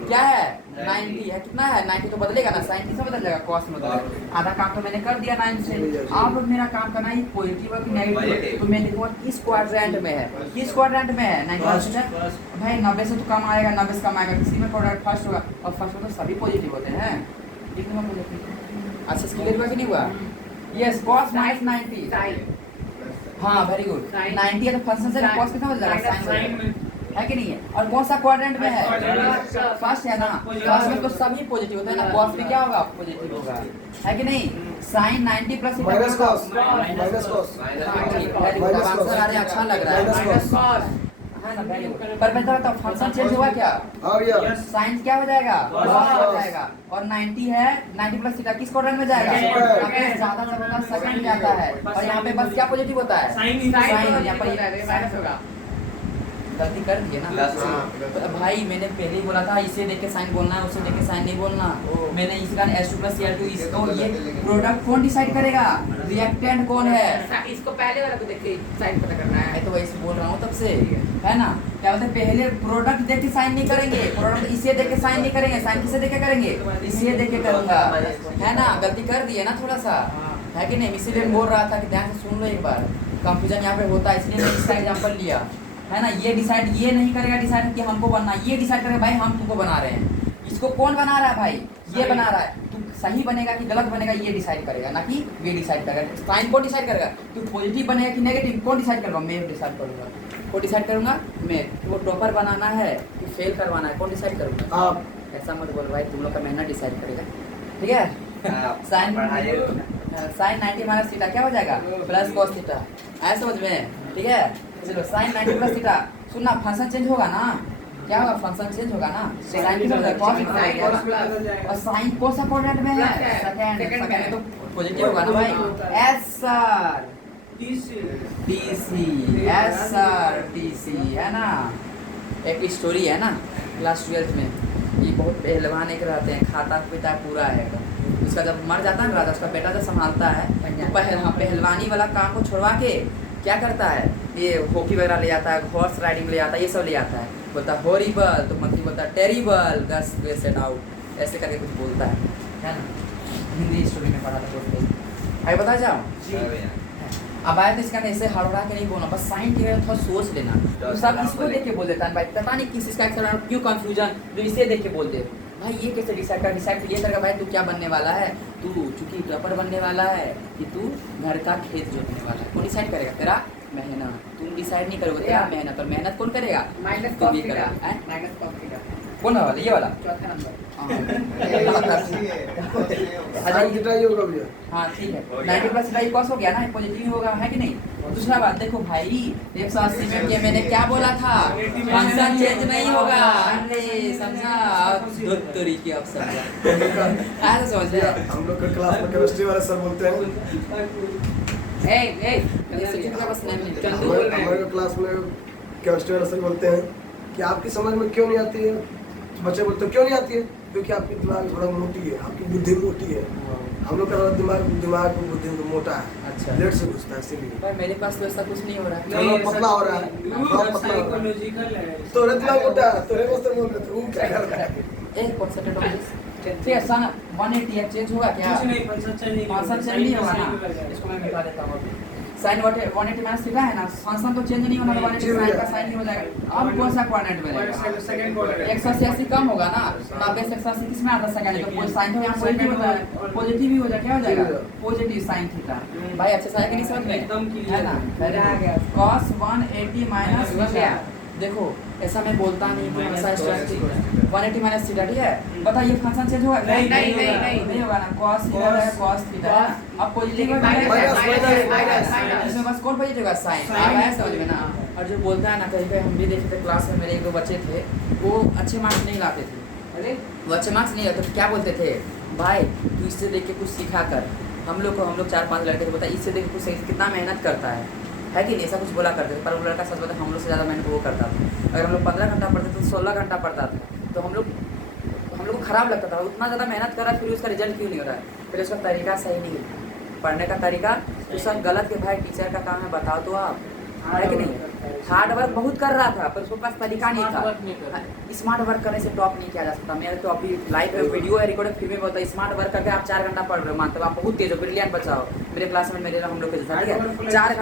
क्या है 90 है, कितना है 90 तो बदलेगा ना, साइन किससे बदल जाएगा, कॉस में बदलेगा। आधा काम तो मैंने कर दिया 9 से, अब मेरा काम करना है पॉजिटिव है कि नेगेटिव, तो मैं लिखूंगा किस क्वाड्रेंट में है, किस क्वाड्रेंट में है 90 भाई 90 से तो कम आएगा, 90 से कम आएगा, किसी में क्वाड्रेंट फर्स्ट होगा, और फर्स्ट में तो सभी पॉजिटिव होते हैं, लिखूंगा पॉजिटिव। अच्छा क्लियर हुआ कि नहीं हुआ, यस cos माइनस 90 हाँ वेरी गुड, 90 है तो फंक्शन से cos कितना बदल जाएगा, साइन है कि नहीं है, और कौन सा क्वाड्रेंट में है, फर्स्ट है ना, फर्स्ट में तो सभी पॉजिटिव होते हैं ना, cos में क्या होगा, पॉजिटिव होगा, है कि नहीं। Sine 90 plus minus cos, answer आ रहा है, अच्छा लग रहा है, माइनस cos है ना, वेरी गुड। पर मैं तो फंक्शन चेंज हुआ क्या, हाँ भैया, साइन क्या हो जाएगा, cos हो जाएगा, और 90 है 90 प्लस थीटा किस क्वाड्रेंट में जाएगा, यहाँ पे ज्यादा से ज्यादा सेकंड जाता है, और यहाँ पे बस क्या पॉजिटिव होता है, साइन, यहाँ पर माइनस होगा, गलती कर दिए ना। तो भाई मैंने पहले ही बोला था इसे देख के साइन बोलना है, उसे देख के साइन नहीं बोलना, मैंने इसी कारण S2 प्लस Cl2, इसको ये प्रोडक्ट कौन डिसाइड करेगा, रिएक्टेंट कौन है, इसको पहले वाला को देख के साइन पता करना है। मैं तो वैसे बोल रहा हूँ तब से, है ना, क्या बोलते हैं पहले प्रोडक्ट देख के साइन नहीं करेंगे, प्रोडक्ट इसे देख के साइन नहीं करेंगे, साइन किसे देख के करेंगे, इसे देख के करूंगा, है ना, गलती कर दिए ना थोड़ा सा, है कि नहीं, इसीलिए बोल रहा था कि ध्यान से सुन लो एक बार, कंफ्यूजन यहाँ पे होता है, इसलिए मैंने इसका एग्जाम्पल लिया, है ना। ये डिसाइड ये नहीं करेगा डिसाइड कि हमको बनना, ये डिसाइड करेगा भाई हम तुमको बना रहे हैं, इसको कौन बना रहा है भाई, ये बना रहा है, तू सही बनेगा कि गलत बनेगा ये डिसाइड करेगा, ना कि ये डिसाइड करेगा। साइन कौन डिसाइड करेगा, तू पॉजिटिव बनेगा कि नेगेटिव कौन डिसाइड करेगा, मैं डिसाइड करूंगा, कौन डिसाइड करूंगा मैं, वो टॉपर बनाना है कि फेल करवाना है, कौन डिसाइड करूंगा आप, ऐसा मत बोल भाई, तुम लोग का मेहनत डिसाइड करेगा, ठीक है। साइन 90 माइनस थीटा क्या हो जाएगा, प्लस cos थीटा, ऐसा समझ में, ठीक है। चलो साइन 90 प्लस थीटा, सुनना फंक्शन चेंज होगा ना, क्या होगा, फंक्शन चेंज होगा ना, साइन कितना हो जाएगा, cos, और साइन कौन सा क्वाड्रेंट में है, सेकंड में तो पॉजिटिव होगा ना भाई, S sir TC, S sir TC, है ना। एक स्टोरी है ना क्लास 12th में, ये बहुत पहलवान एक रहते हैं, खाता पीता पूरा है, उसका जब मर जाता है ना राजा, उसका बेटा जब संभालता है तो पहलवानी वाला काम को छोड़वा के क्या करता है, ये हॉकी वगैरह ले आता है, हॉर्स राइडिंग ले आता है, ये सब ले आता है, बोलता है हॉरिबल, तो मंत्री बोलता है टेरिबल, गस वेस्ट आउट, ऐसे करके कुछ बोलता है ना, हिंदी स्टोरी में पढ़ा था बहुत। आगे बता जाओ, अब आए तो इसका ऐसे हड़बड़ा के नहीं बोलना, बस साइन की थोड़ा सोच लेना, तो सब इसको देख के बोल देता है भाई, पता नहीं किस इसका क्यों कंफ्यूजन, जो इसे देख के बोलते भाई ये कैसे डिसाइड कर, डिसाइड ये करेगा भाई तू क्या बनने वाला है, तू चूंकि टॉपर बनने वाला है कि तू घर का खेत जोतने वाला है, कौन डिसाइड करेगा, तेरा मेहनत, तुम डिसाइड नहीं करोगे, तेरा मेहनत, और मेहनत कौन करेगा, माइनस तुम cos ही थीटा, करोगे, माइनस cos थीटा, कौन वाला, ये वाला, चौथा नंबर, साइन थीटा ये होगा भैया, हाँ ठीक है, 90 प्लस थीटा cos हो गया ना, पॉजिटिव होगा, है कि नहीं। दूसरा बात देखो भाई 180 में के मैंने क्या बोला था, फंक्शन चेंज नहीं होगा, अरे समझा, दो तरीके अब समझा, ऐसा समझ लिया। हम लोग का क्लास में केमिस्ट्री वाले सर बोलते हैं, हमारे क्लास में केमिस्ट्री वाले सर बोलते हैं कि आपकी समझ में क्यों नहीं आती है, बच्चे बोलते हैं क्यों नहीं आती है, क्योंकि आपकी दिमाग थोड़ा मोटी है, आपकी बुद्धि मोटी है, हम लोग का दिमाग बुद्धि मोटा है, अच्छा लेट से घुसता है, इसीलिए भाई मेरे पास तो ऐसा कुछ नहीं हो रहा है, थोड़ा पतला हो रहा है, थोड़ा पतला हो रहा है, तोरे दिमाग मोटा है, तोरे को सर बोल रहे थे, वो क्या कर रहा है, एक कॉन्सेंट्रेट हो ठीक है सन 180 चेंज होगा क्या, फंक्शन चेंज नहीं होगा ना, इसको मैं मिटा देता हूं अभी, साइन 180 माइनस थीटा है ना, फंक्शन तो चेंज नहीं होना, 180 साइन का साइन ही हो जाएगा। अब कौन सा क्वाड्रेंट में रहेगा, सेकंड क्वाड्रेंट 180 कम होगा ना, 90 से 180 किस में आता है, सेकंड, तो कोई साइन तो यहां पॉजिटिव होता है, पॉजिटिव ही हो जाएगा, क्या हो जाएगा, पॉजिटिव साइन थीटा। भाई अच्छे से आया कि नहीं समझ में, एकदम क्लियर है ना, आ गया cos 180 माइनस थीटा, देखो ऐसा मैं बोलता नहीं हूं, ऐसा स्ट्रेटजी 180 माइनस थीटा, ठीक है, बता ये फंक्शन चेंज होगा, नहीं होगा ना, cos थीटा है, cos थीटा, अब पॉजिटिव होगा इसमें बस कौन पॉजिटिव होगा, साइन, अब आया समझ में ना। और जो बोलता है ना, कहीं पे हम भी देखे थे क्लास में, मेरे एक दो बच्चे थे वो अच्छे मार्क्स नहीं लाते थे, अरे वो अच्छे मार्क्स नहीं लाते, क्या बोलते थे, भाई तू इससे देख के कुछ सीखा कर। हम लोग 4-5 लड़के थे, बता इससे देख के कुछ कितना मेहनत करता है कि नहीं? ऐसा कुछ बोला करते थे, पर वो लड़का सच बता हम लोग से ज़्यादा मेहनत वो करता था। अगर हम लोग 15 घंटा पढ़ते तो 16 घंटा पढ़ता था, तो हम लोग को खराब लगता था उतना ज़्यादा मेहनत कर रहा है, फिर उसका रिजल्ट क्यों नहीं हो रहा है? फिर उसका तरीका सही नहीं है, पढ़ने का तरीका तो सब गलत है। भाई टीचर का काम है, बताओ तो आप, है कि नहीं? हार्ड वर्क बहुत कर रहा था पर उसके पास तरीका नहीं था। स्मार्ट वर्क करने से टॉप नहीं किया जा सकता। मेरा तो अभी लाइव वीडियो है रिकॉर्ड, फिर भी बोलता स्मार्ट वर्क करके आप 4 घंटा पढ़ रहे हो, मानते हो आप बहुत तेज हो, ब्रिलियंट बच्चा हो। मेरे क्लास में मेरे हम लोग के जैसा, ठीक है? 4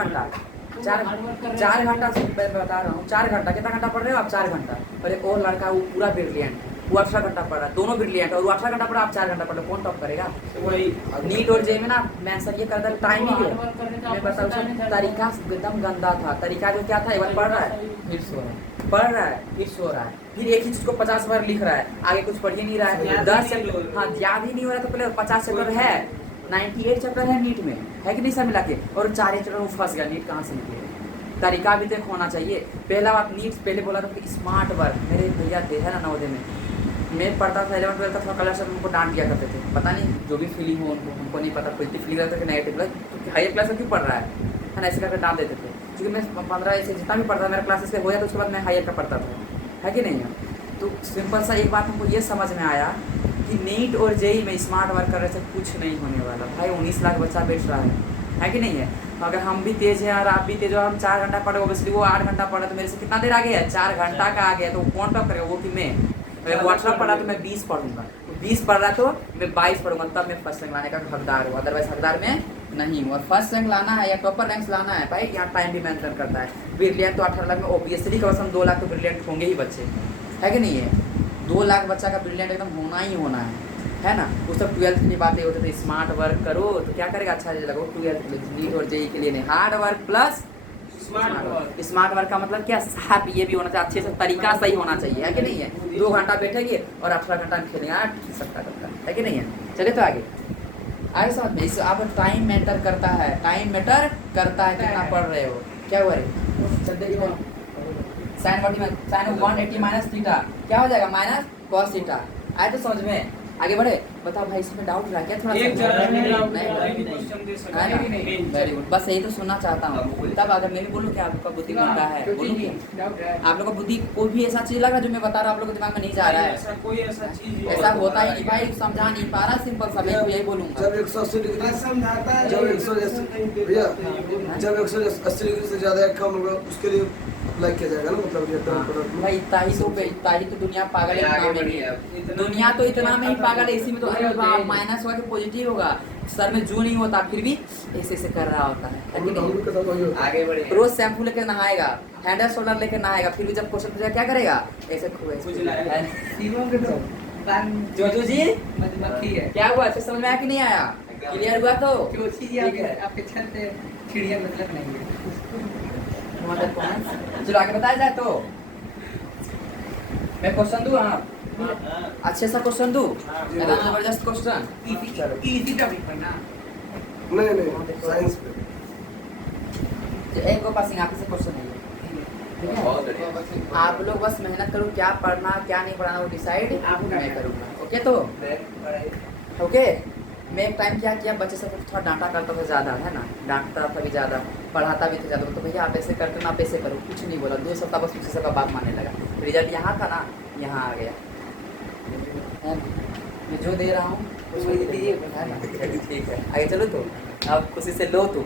घंटा से मैं बता रहा हूँ, 4 घंटा कितना घंटा पढ़ रहे हो आप? 4 घंटा। पर एक और लड़का वो पूरा ब्रिलियंट, वो 18 घंटा पढ़ रहा है, दोनों ब्रिलियंट, और वो 18 घंटा पढ़ा, आप 4 घंटा पढ़ो, कौन टॉप करेगा? वही नीट और जे में ना मैं आंसर ये करता टाइम ही है। मैं बता उसका तरीका एकदम गंदा था। तरीका जो क्या था, एक बार पढ़ रहा है फिर सो रहा है, पढ़ रहा है फिर सो रहा है, फिर एक ही चीज को 50 बार लिख रहा है, आगे कुछ पढ़ ही नहीं रहा है। 10 चैप्टर, हाँ याद ही नहीं हो रहा, तो पहले 50 चैप्टर है, 98 चैप्टर है नीट में, है कि नहीं सब मिला के, और 4 चैप्टर वो फंस गया। नीट कहाँ से निकले? तरीका भी तक होना चाहिए। पहला बात नीट पहले बोला था कि स्मार्ट वर्क, मेरे भैया थे है ना नवोदय में, मैं पढ़ता था 11th-12th का, कलर से उनको डांट दिया करते थे, पता नहीं जो भी फीलिंग हो उनको, हमको नहीं पता पॉजिटिव फीलिंग रहता है कि नेगेटिव, तो हायर क्लास में क्यों पढ़ रहा है ना, ऐसे करके डांट देते थे। क्योंकि मैं 15 से जितना भी पढ़ता था मेरा क्लासेस से हो जाता, उसके बाद मैं हायर का पढ़ता था, है कि नहीं? तो सिंपल सा एक बात हमको ये समझ में आया कि नीट और जेई में स्मार्ट वर्क करने से कुछ नहीं होने वाला। भाई 19 लाख बच्चा बैठ रहा है कि नहीं है? अगर हम भी तेज हैं और आप भी तेज हो, हम 4 घंटा पढ़े, ओबियसली वो 8 घंटा पढ़ा, तो मेरे से कितना देर आगे है? 4 घंटा का आ गया, तो कौन टॉप करेगा? वो कि मैं। अगर वो 18 पढ़ा तो मैं 20 पढ़ूंगा, 20 पढ़ रहा तो मैं 22 पढ़ूंगा, तब मैं फर्स्ट रैंक लाने का हकदार हूँ, अदरवाइज हकदार में नहीं हूँ। और फर्स्ट रैंक लाना है या टॉपर रैंक लाना है भाई, यहाँ टाइम भी मेंटेन करता है। ब्रिलियंट तो 18 लाख में ओबियसली कम से कम 2 लाख तो ब्रिलियंट होंगे ही बच्चे, है कि नहीं है? 2 लाख बच्चा का ब्रिलियंट एकदम होना ही होना है ना? वो सब 12th की बातें होते थे, स्मार्ट वर्क करो तो क्या करेगा? अच्छा लगो 12th नीट और जेई के लिए नहीं, hard work plus smart work का मतलब क्या? साफ ये भी होना चाहिए, अच्छे से तरीका सही होना चाहिए, है कि नहीं है? 2 घंटा बैठेंगे और 18 घंटा खेलेंगे, 8 सकता करता है कि नहीं है? चलिए तो आगे समझ में, इससे आप टाइम मैटर करता है, टाइम मैटर करता है, कितना पढ़ रहे हो। क्या हुआ रे? साइन 180 माइनस थीटा क्या हो जाएगा? Minus cos theta. आए तो समझ में? आगे बढ़े, बताओ भाई इसमें डाउट रहा क्या? थोड़ा वेरी गुड, बस यही तो सुनना चाहता हूँ। तब अगर मैं भी बोलूँ कि आप लोग का बुद्धि बनता है, बोलूँ कि आप लोग का बुद्धि कोई भी ऐसा चीज लग रहा है जो मैं बता रहा हूँ आप लोग के दिमाग में नहीं जा रहा है? कोई ऐसा चीज ऐसा होता ही नहीं भाई, समझा नहीं पा रहा, सिंपल सा मैं यही बोलूँगा। जब 180 डिग्री जब 180 डिग्री से ज्यादा कम होगा उसके लिए अप्लाई किया जाएगा ना, मतलब भाई इतना ही तो दुनिया पागल है, इतना में ही दुनिया तो इतना में ही पागल है। इसी में तो अरे बाप माइनस हुआ कि पॉजिटिव होगा, सर में जो नहीं होता फिर भी ऐसे ऐसे कर रहा होता है। आगे बढ़े, रोज शैम्पू लेकर नहाएगा, हैंड एंड शोल्डर लेकर नहाएगा, फिर भी जब क्वेश्चन पूछेगा क्या करेगा? ऐसे जोजू जी क्या हुआ? अच्छे समझ में आया कि नहीं आया? क्लियर हुआ? तो आपके छत पे चिड़िया मतलब नहीं है। चलो आगे बताया जाए तो मैं क्वेश्चन दूँ, हाँ अच्छे सा क्वेश्चन दूँ, एकदम जबरदस्त क्वेश्चन, इजी टॉपिक पर ना, नहीं साइंस पे एक पासिंग आप से क्वेश्चन है ये। आप लोग बस मेहनत करो, क्या पढ़ना क्या नहीं पढ़ना वो डिसाइड मैं करूँगा। ओके तो ओके, मैं एक टाइम क्या किया, बच्चे सब थोड़ा डांटा करता था ज़्यादा, है ना? डांटता था भी ज़्यादा, पढ़ाता भी था ज़्यादा, तो भैया आप ऐसे करते ना, आप ऐसे करो, कुछ नहीं बोला। 2 सप्ताह बस पीछे सबका बात मानने लगा, रिजल्ट यहाँ था ना, यहाँ आ गया। मैं जो दे रहा हूँ उसको दीजिए, है ना? ठीक है आगे चलो तो, अब खुशी से लो तो।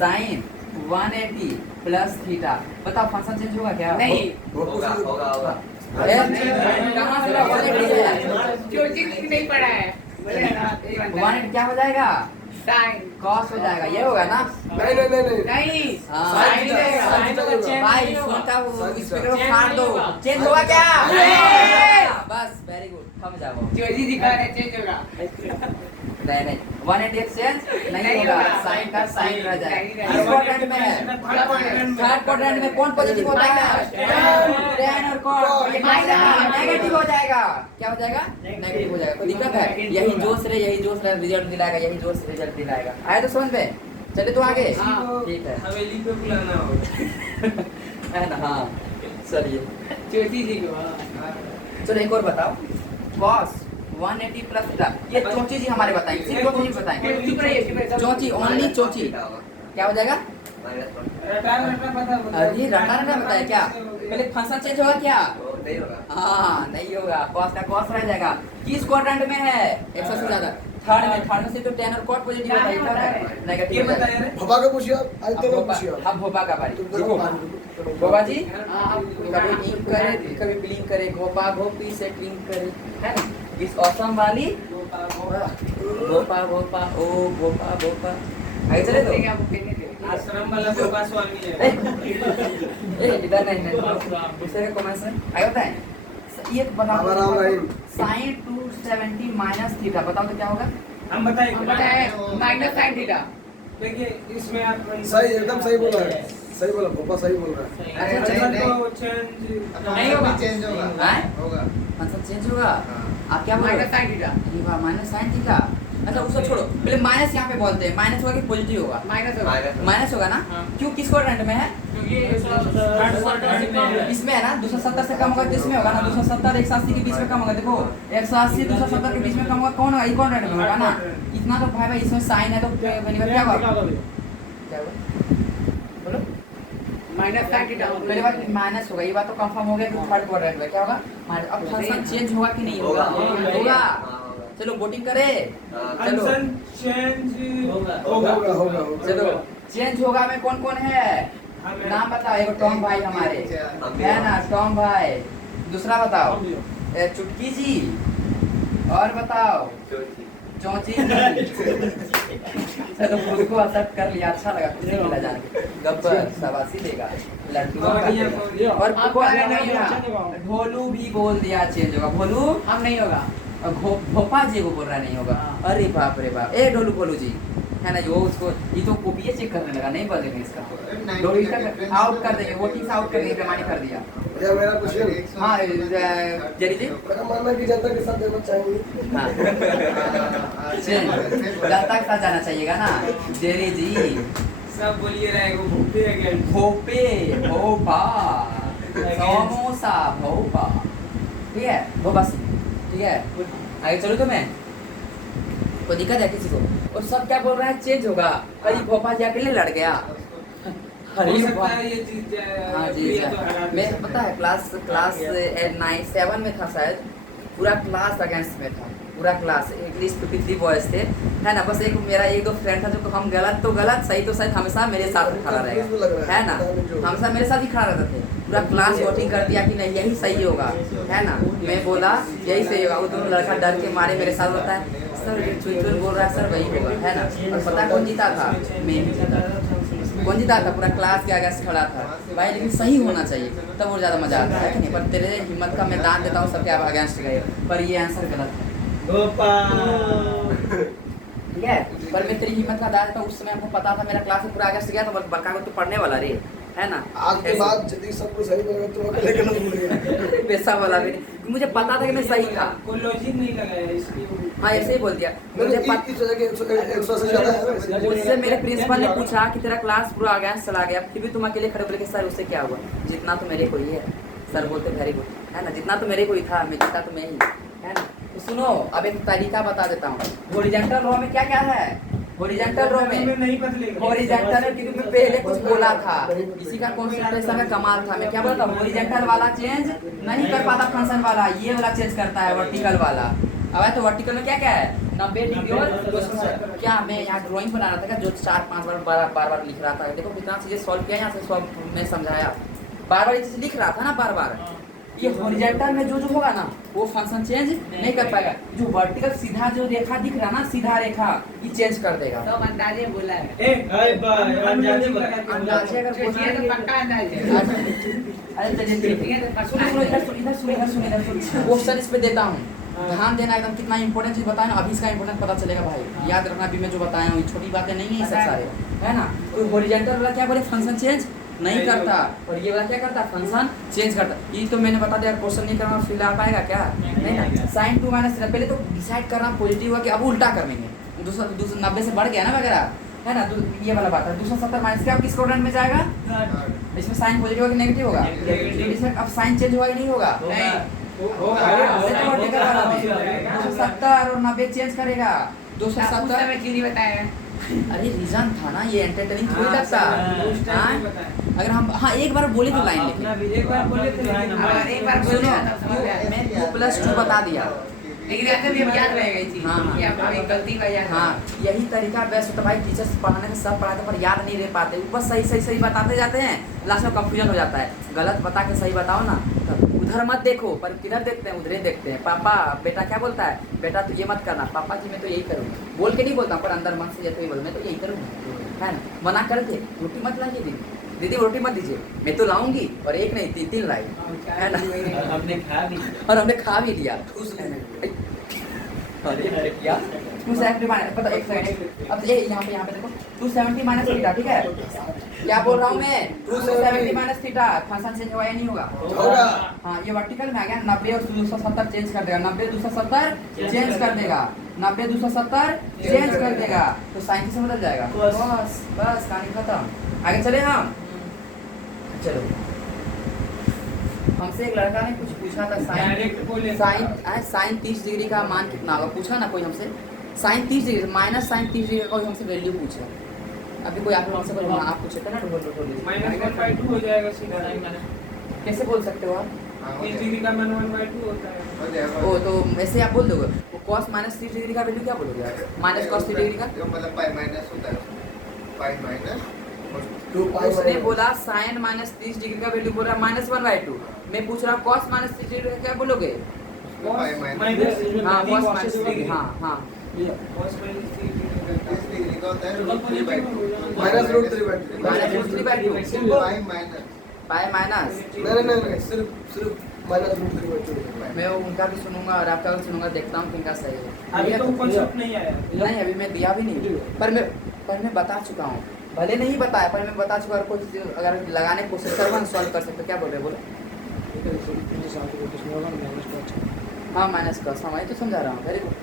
साइन 180 प्लस थीटा, बताओ फंक्शन चेंज होगा क्या? नहीं होगा कहाँ से 180 जो चीज नहीं पढ़ा है 180 क्या हो जाएगा? साइन कॉस हो जाएगा, ये होगा ना? नहीं हाँ। साइन भाई सुनता हूँ, स्पीकर को फाड़ दो, चेंज हुआ क्या? बस वेरी गुड, थम जाओ। जो जी दिखा रहे चेंज होगा नहीं 180 एक्सचेंज नहीं होगा, साइन का साइन रह जाएगा। किस क्वाड्रेंट में है? थर्ड क्वाड्रेंट में कौन पॉजिटिव होता है? टेन और कॉस नेगेटिव हो जाएगा। क्या हो जाएगा? नेगेटिव हो जाएगा। कोई दिक्कत है? यही जोश रहे रिजल्ट दिलाएगा, यही जोश रिजल्ट दिलाएगा। आया तो समझ में? चले तो आगे, ठीक है हवेली पे बुलाना होगा है ना? हाँ चलिए ज्योति जी को चलो एक और बताओ, cos 180 प्लस थीटा। ये चौची जी हमारे बताएंगे, सिर्फ चौची जी बताएंगे। चौची, ओनली चौची क्या हो जाएगा? अरे रटा रटा बताया क्या? पहले फंक्शन चेंज होगा क्या? हाँ नहीं होगा, कॉस का कॉस रह जाएगा। किस क्वाड्रेंट में है 100 से ज्यादा? थर्ड में से तो टेन और कॉट पॉजिटिव होता है, नेगेटिव होता है। भोपा का पूछिए आप, आदित्य का पूछिए आप। अब भोपा का बारी। भोपा जी कभी इंक करे कभी ब्लिंक करे, गोपा गोपी से ट्विंक करे, है ना? इस ऑसम वाली गोपा गोपा ओ गोपा गोपा आगे चले तो आश्रम वाला गोपा स्वामी है। इधर नहीं दूसरे का कमेंट्स है आगे बताएं। ये बताओ साइन 270 माइनस थीटा, बताओ तो क्या होगा? हम बताएं माइनस साइन थीटा। देखिए इसमें आप सही, एकदम सही बोला है, सही बोला भोपा, सही बोल रहा है। अच्छा, नहीं होगा, चेंज होगा, हैं? होगा। आंसर चेंज होगा। आप क्या बोल रहे माइनस साइन थीटा। हैं? वाह माइनस साइन थीटा। अच्छा उसको छोड़ो, पहले माइनस यहाँ पे बोलते हैं। माइनस होगा कि पॉजिटिव होगा? माइनस होगा। माइनस होगा ना? हाँ। क्यों, किस क्वाड्रेंट में है? इसमें है ना। 270 से कम होगा तो इसमें होगा ना। 270 180 के बीच में कम होगा। देखो 180 270 के बीच में कम होगा, कौन होगा? इक्वल रेट में होगा ना। इतना तो भाई इसमें साइन है तो क्या होगा? क्या होगा बोलो? Minus sine theta. पहले बात माइनस होगा, ये बात तो कंफर्म हो गया कि थर्ड क्वाड्रेंट में क्या होगा? माइनस। अब फंक्शन चेंज होगा कि नहीं होगा? होगा। चलो वोटिंग करे। चलो फंक्शन चेंज होगा, होगा। चलो चेंज होगा में कौन कौन है? नाम बताओ। एक टॉम भाई हमारे है ना, टॉम भाई। दूसरा बताओ चुटकी जी, और बताओ चौची जी। चलो खुद को एक्सेप्ट कर लिया, अच्छा लगा, खुशी मिला जान के। गब्बर शाबाशी देगा लड्डू। और भोलू भी बोल दिया चेंज होगा। भोलू हम नहीं होगा। भोपा जी को बोल रहा नहीं होगा। अरे बाप रे बाप। ए डोलू भोलू जी है ना, यो उसको ये तो कॉपी चेक करने लगा, नहीं बदलेंगे इसका। डोलू इसका आउट कर देंगे, वोटिंग से आउट कर देंगे, बेमानी कर दिया। भैया मेरा क्वेश्चन, हाँ जरी जी मेरा मानना है कि जनता के साथ देना चाहिए। हाँ जनता के साथ जाना चाहिएगा ना जेरी जी। सब बोलिए रहेगा भूखे है भोपे भोपा समोसा भोपा, ठीक है भोपा ठीक है। आगे चलो तो मैं कोई दिक्कत है किसी को? और सब क्या बोल रहा है चेंज होगा। अरे भोपा जी अकेले लड़ गया। अरे हो सकता है ये जीत जाए। हाँ जी प्रिया तो हरा दी। मैं पता है क्लास 7 में था शायद, पूरा क्लास अगेंस्ट में था, पूरा क्लास। एटलीस्ट 53 बॉयज थे, है ना। बस एक मेरा एक दो फ्रेंड था जो हम गलत तो गलत, सही तो सही, हमेशा मेरे साथ खड़ा रहेगा, है ना। हमेशा मेरे साथ ही खड़ा रहते थे। पूरा क्लास वोटिंग कर दिया कि नहीं यही सही होगा, है ना। मैं बोला यही सही होगा। वो दोनों लड़का डर के मारे मेरे साथ होता है, सर चुटकुल बोल रहा है सर वही होगा, है ना। और पता कौन जीता था? मैं ही जीता था। कौन जीता था? पूरा क्लास के आगे से खड़ा था भाई। लेकिन सही होना चाहिए तब और ज़्यादा मजा आता है कि नहीं। पर तेरे हिम्मत का मैं दान देता हूँ, सबके अगेंस्ट गए, पर ये आंसर गलत है, ठीक है। पर मैं तेरी हिम्मत का दान देता हूँ। उस समय हमको पता था, मेरा क्लास में पूरा अगेंस्ट गया, तो बड़का को तो पढ़ने वाला रे, है ना। आज के बाद यदि सब कुछ सही करेगा तो अकेले गलत बोलेगा। पैसा वाला भी नहीं, मुझे पता था कि मैं सही था। कोई लॉजिक नहीं लगाया इसलिए। हाँ ऐसे ही बोल दिया मुझे इस वजह के 100 से ज्यादा है। मुझसे मेरे प्रिंसिपल ने पूछा कि तेरा क्लास पूरा अगेंस्ट चला गया, फिर भी तुम अकेले खड़े बोले कि सर उससे क्या हुआ? जितना तो मेरे को ही है। सर बोलते वेरी गुड, है ना। जितना तो मेरे को ही था, मैं जीता तो मैं ही, है ना। तो सुनो अब एक तरीका बता देता हूँ। हॉरिजॉन्टल रो में क्या क्या है? हॉरिजॉन्टल रो में नहीं बदलेगा। हॉरिजॉन्टल क्योंकि मैं पहले कुछ बोला था, इसी का कंसंट्रेशन का कमाल था। मैं क्या बोला था? हॉरिजॉन्टल वाला चेंज नहीं कर पाता फंक्शन वाला, ये वाला चेंज करता है वर्टिकल वाला। अब है तो वर्टिकल में क्या क्या है? 90 डिग्री और 260। क्या मैं यहाँ ड्राइंग बना रहा था जो 4-5 बार लिख रहा था। देखो कितना चीजें सॉल्व किया, यहाँ से सॉल्व में समझाया, बार ये चीज लिख रहा था ना बार। ये हॉरिजॉन्टल में जो होगा ना वो फंक्शन चेंज नहीं कर पाएगा। जो वर्टिकल सीधा जो रेखा दिख रहा ना, सीधा रेखा, ये चेंज कर देगा। तो अंदाजे बोला है। अंदाजे अगर चुटिया तो पक्का अंदाज है। अरे चलिए क्वेश्चन इस पे देता हूँ, ध्यान देना एकदम। कितना इंपॉर्टेंट चीज बताया ना, अभी इसका इंपॉर्टेंट पता चलेगा भाई। याद रखना, अभी मैं जो बताया हूँ छोटी बातें नहीं है ये सब सारे, है ना। तो हॉरिजॉन्टल वाला क्या बोले? फंक्शन चेंज नहीं करता, और ये वाला क्या करता? फंक्शन चेंज करता। ये तो मैंने बता दिया, क्वेश्चन नहीं करना फिल आ पाएगा क्या? नहीं ना। साइन 2 माइनस पहले तो डिसाइड करना पॉजिटिव है कि अब उल्टा करेंगे। 290 से बढ़ गया ना वगैरह, है ना। ये वाला बात है। 270 माइनस क्या किस क्वाड्रेंट में जाएगा? इसमें साइन पॉजिटिव होगा कि नेगेटिव होगा? अब साइन चेंज होगा कि नहीं होगा? वर्टिकल वाला में 270 और 90 चेंज करेगा 270 में क्यों नहीं बताया? अरे रीजन था ना, ये एंटरटेनिंग थोड़ी हाँ, लगता। उस टाइम हाँ? नहीं बताया। अगर हम हाँ एक बार बोले तो लाइन अपना लिखे, भी एक बार बोले थे लेकिन हाँ, एक बार सुनो, बोले तो समझ गया। मैं 2+2 बता दिया। लेकिन ऐसे भी हम याद रहेगा ये चीज हाँ, हाँ। कि अब हमें गलती का याद हाँ यही तरीका बेस्ट होता है भाई, टीचर्स पढ़ाने में सब पढ़ाते पर याद नहीं रह पाते, बस सही सही सही बताते जाते हैं, लास्ट में कंफ्यूजन हो जाता है। गलत बता के सही बताओ ना, तो उधर मत देखो पर किधर देखते हैं, उधर ही देखते हैं। पापा बेटा क्या बोलता है, बेटा तो ये मत करना, पापा जी मैं तो यही करूँगा, बोल के नहीं बोलता पर अंदर मन से ये तो ये बोल मैं तो यही करूँगा, है ना। मना करके रोटी मत लाइए दीदी, दीदी रोटी मत दीजिए, मैं तो लाऊंगी और एक नहीं 3 लाई, है ना। हमने खा भी और हमने खा भी लिया। अरे क्या 270 माइनस, पता एक सेकंड, अब ये यहाँ पे देखो 270 माइनस थीटा, ठीक है क्या बोल रहा हूँ मैं, 270 माइनस थीटा, फंक्शन चेंज होगा या नहीं होगा? होगा। हाँ ये वर्टिकल में आ गया, 90 और 270 चेंज कर देगा, 90 270 चेंज कर देगा, 90 270 चेंज कर देगा, तो साइन से बदल जाएगा। बस बस कहानी खत्म, आगे चले हम। चलो हमसे एक लड़का ने कुछ पूछा था, डायरेक्ट बोले साइन 30 डिग्री का मान कितना होगा, पूछा ना कोई हमसे, sine 30 degree minus sine 30 degree का कोई हमसे वैल्यू पूछा। अभी कोई आप लोगों से कोई आप पूछे थे ना, -1/2 हो जाएगा सीधा। कैसे बोल सकते हो आप? 30 डिग्री का मान 1/2 होता है। ओ तो वैसे आप बोल दोगे, वो cos माइनस 30 डिग्री का वैल्यू क्या बोलोगे आप? माइनस cos 30 डिग्री का मतलब पाई माइनस होता है, पाई माइनस 2 पाई उसने बोला साइन माइनस 30 डिग्री का वैल्यू बोल रहा है -1/2, मैं पूछ रहा हूँ cos माइनस 30 डिग्री का क्या बोलोगे? पाई माइनस हाँ cos माइनस 30 डिग्री, हाँ हाँ cos -30 डिग्री का 30 डिग्री का होता है √3/2 -√3/2 -√3/2 पाई माइनस पाई माइनस। नहीं सिर्फ -√3/2। मैं उनका भी सुनूंगा और आपका भी सुनूंगा, देखता हूँ किनका सही है। अभी तो कॉन्सेप्ट नहीं आया। नहीं अभी मैं दिया भी नहीं, पर मैं बता चुका हूँ, भले नहीं बताया पर मैं बता चुका, और कोई चीज़ अगर लगाने की कोशिश करूँगा सॉल्व कर सकते हो। क्या बोल रहे बोलो? हाँ माइनस का समय तो समझा रहा हूँ, वेरी गुड,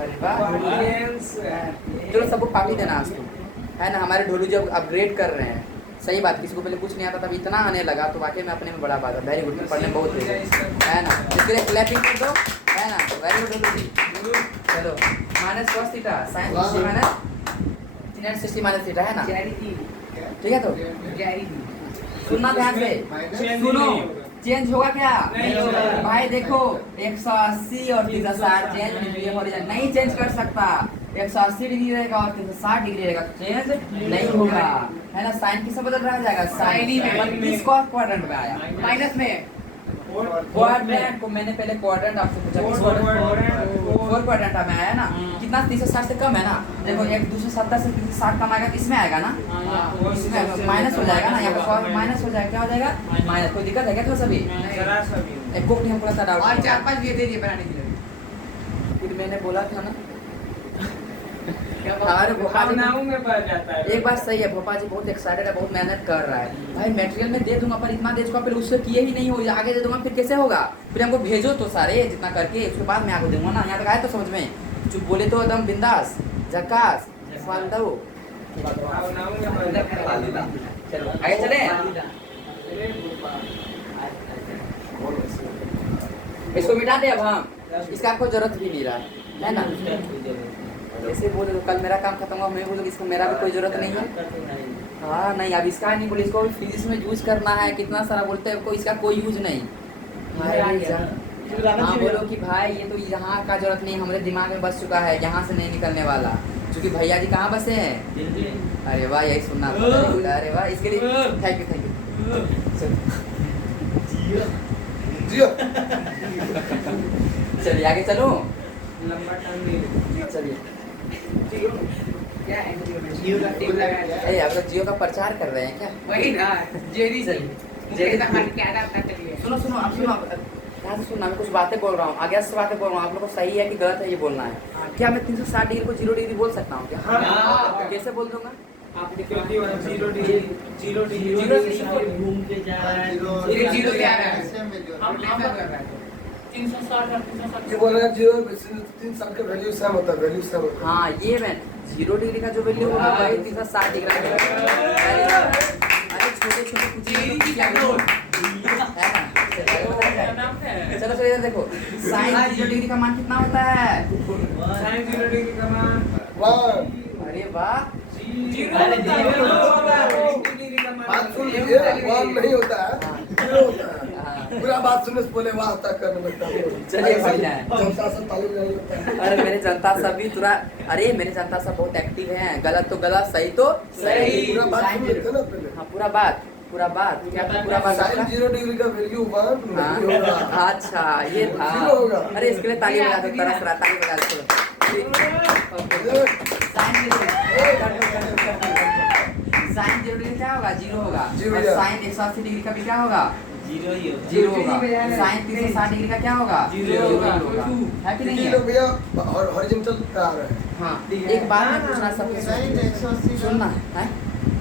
अरे वाह। Brilliance। चलो सबको पार्टी देना आज तो, है ना। हमारे ढोलू जब अपग्रेड कर रहे हैं, सही बात, किसी को पहले कुछ नहीं आता तब इतना आने लगा, तो वाकई में अपने में बड़ा बात है। वेरी गुड, पढ़ने में बहुत तेज है ना, इसके लिए क्लैपिंग कर दो, है ना। वेरी गुड ढोलू जी। चलो minus cos theta sine 60 minus 60 minus theta, है ना, ठीक है। तो सुनना ध्यान से, सुनो चेंज होगा क्या? नहीं होगा। भाई देखो 180 और 360 चेंज नहीं चेंज कर सकता, 180 डिग्री रहेगा और 360 डिग्री रहेगा, चेंज नहीं होगा, है ना। साइन किससे बदल रहा जाएगा? साइन ही में, किस क्वाड्रेंट में आया? माइनस में। क्वाड्रेंट को मैंने पहले क्वाड्रेंट आपसे पूछा, किस फोर क्वाड्रेंट में आया ना, कितना 360 से कम है ना। देखो 270 से 360 कम आएगा, इसमें आएगा ना, इसमें माइनस हो जाएगा ना, यहाँ पर माइनस हो जाएगा, क्या हो जाएगा माइनस। कोई दिक्कत है क्या? तो सभी जरा सा भी एक को थोड़ा सा डाउट और 4-5 भी दे दिए बनाने के लिए। फिर मैंने बोला था ना हमारे भोपा जी भावनाओं में बढ़ जाता है। एक बात सही है, भोपा जी बहुत एक्साइटेड है, बहुत मेहनत कर रहा है। भाई मटेरियल में दे दूंगा पर इतना दे चुका, फिर उससे किए ही नहीं हो, आगे दे दूंगा फिर कैसे होगा? फिर हमको भेजो तो सारे जितना करके, उसके बाद मैं आपको दूंगा ना। यहाँ तक आए तो समझ में, चुप बोले तो एकदम बिंदास झकास फालतू। भावनाओं में बढ़ जाता है। चलो आगे चले। अरे इसको मिटा दे अब हम, इसका आपको जरूरत भी नहीं रहा है ना। ऐसे बोले तो कल मेरा काम खत्म हुआ, मैं बोलूँ इसको मेरा भी कोई जरूरत नहीं है। हाँ नहीं अब इसका नहीं बोले, इसको फिजिक्स में यूज करना है, कितना सारा बोलते हैं, इसका कोई यूज नहीं। हाँ बोलो कि भाई ये तो यहाँ का जरूरत नहीं, हमारे दिमाग में बस चुका है, यहाँ से नहीं निकलने वाला, क्योंकि भैया जी कहाँ बसे हैं। अरे वाह यही सुनना था, अरे वाह इसके लिए थैंक यू। जियो चलिए आगे चलो, लंबा टाइम चलिए। क्या है जियो का टेप लगाया है। आप लोग जियो का प्रचार कर रहे हैं क्या? वही ना जेरी से जेरी जेरी का हट के आधा अपना चलिए। सुनो सुनो आप सुनो, ध्यान से सुनना, मैं कुछ बातें बोल रहा हूँ, आगे से बातें बोल रहा हूँ, आप लोग को सही है कि गलत है ये बोलना है। क्या मैं 360 डिग्री को 0 डिग्री बोल सकता हूँ क्या? हाँ। कैसे बोल दूंगा? क्योंकि वहाँ 0 डिग्री से घूम के जा रहा है। ये जीरो पे आ रहा है। ऐसे में जो हम ऐसा कर रहा है। 360 और 360 ये बोल रहा है 3 साल का वैल्यू सेम होता है, वैल्यू सेम होता है। हाँ ये मैं 0 डिग्री का जो वैल्यू होगा वही 360 डिग्री का। अरे छोटे छोटे कुछ जेरी की कंट्रोल है ना, नाम क्या है? चलो चलो इधर देखो, साइन 0 डिग्री का मान कितना होता है? साइन 0 डिग्री का मान 1 अरे वाह, जीरो अरे होता है, जीरो जीरो होता है। 90 डिग्री का मान बात सुन लीजिए, 1 नहीं होता है, 0 होता है। हाँ। पूरा बात सुनने से पहले वाह तक करने लगता है। चलिए, बढ़िया है। जनता से तालीम नहीं होता है। अरे मेरे जनता सब भी तुरा, अरे मेरे जनता सब बहुत एक्टिव हैं, गलत तो गलत, सही तो सही। पूरा बात साइन सुन जीरो- लेते ना पहले। हाँ पूरा बात क्या था पूरा बात साइन आपका? 0 डिग्री का वैल्यू 1 हाँ, नहीं होगा। अच्छा ये था। जीरो होगा। अरे इसके लिए ताली बजा दो, तरस रहा, ताली बजा दो। ठीक। ओके। साइन 0 साइन 0 डिग्री क्या होगा? 0 होगा। जीरो और या। साइन 180 डिग्री का भी क्या होगा? जीरो ही होगा। 0 होगा। साइन 360 डिग्री का क्या होगा? जीरो होगा। होगा। है कि नहीं क्योंकि है? लोग भैया हॉरिजॉन्टल पे आ रहे हैं। हाँ, एक बात मैं पूछना सबसे साइन 180 सुनना है,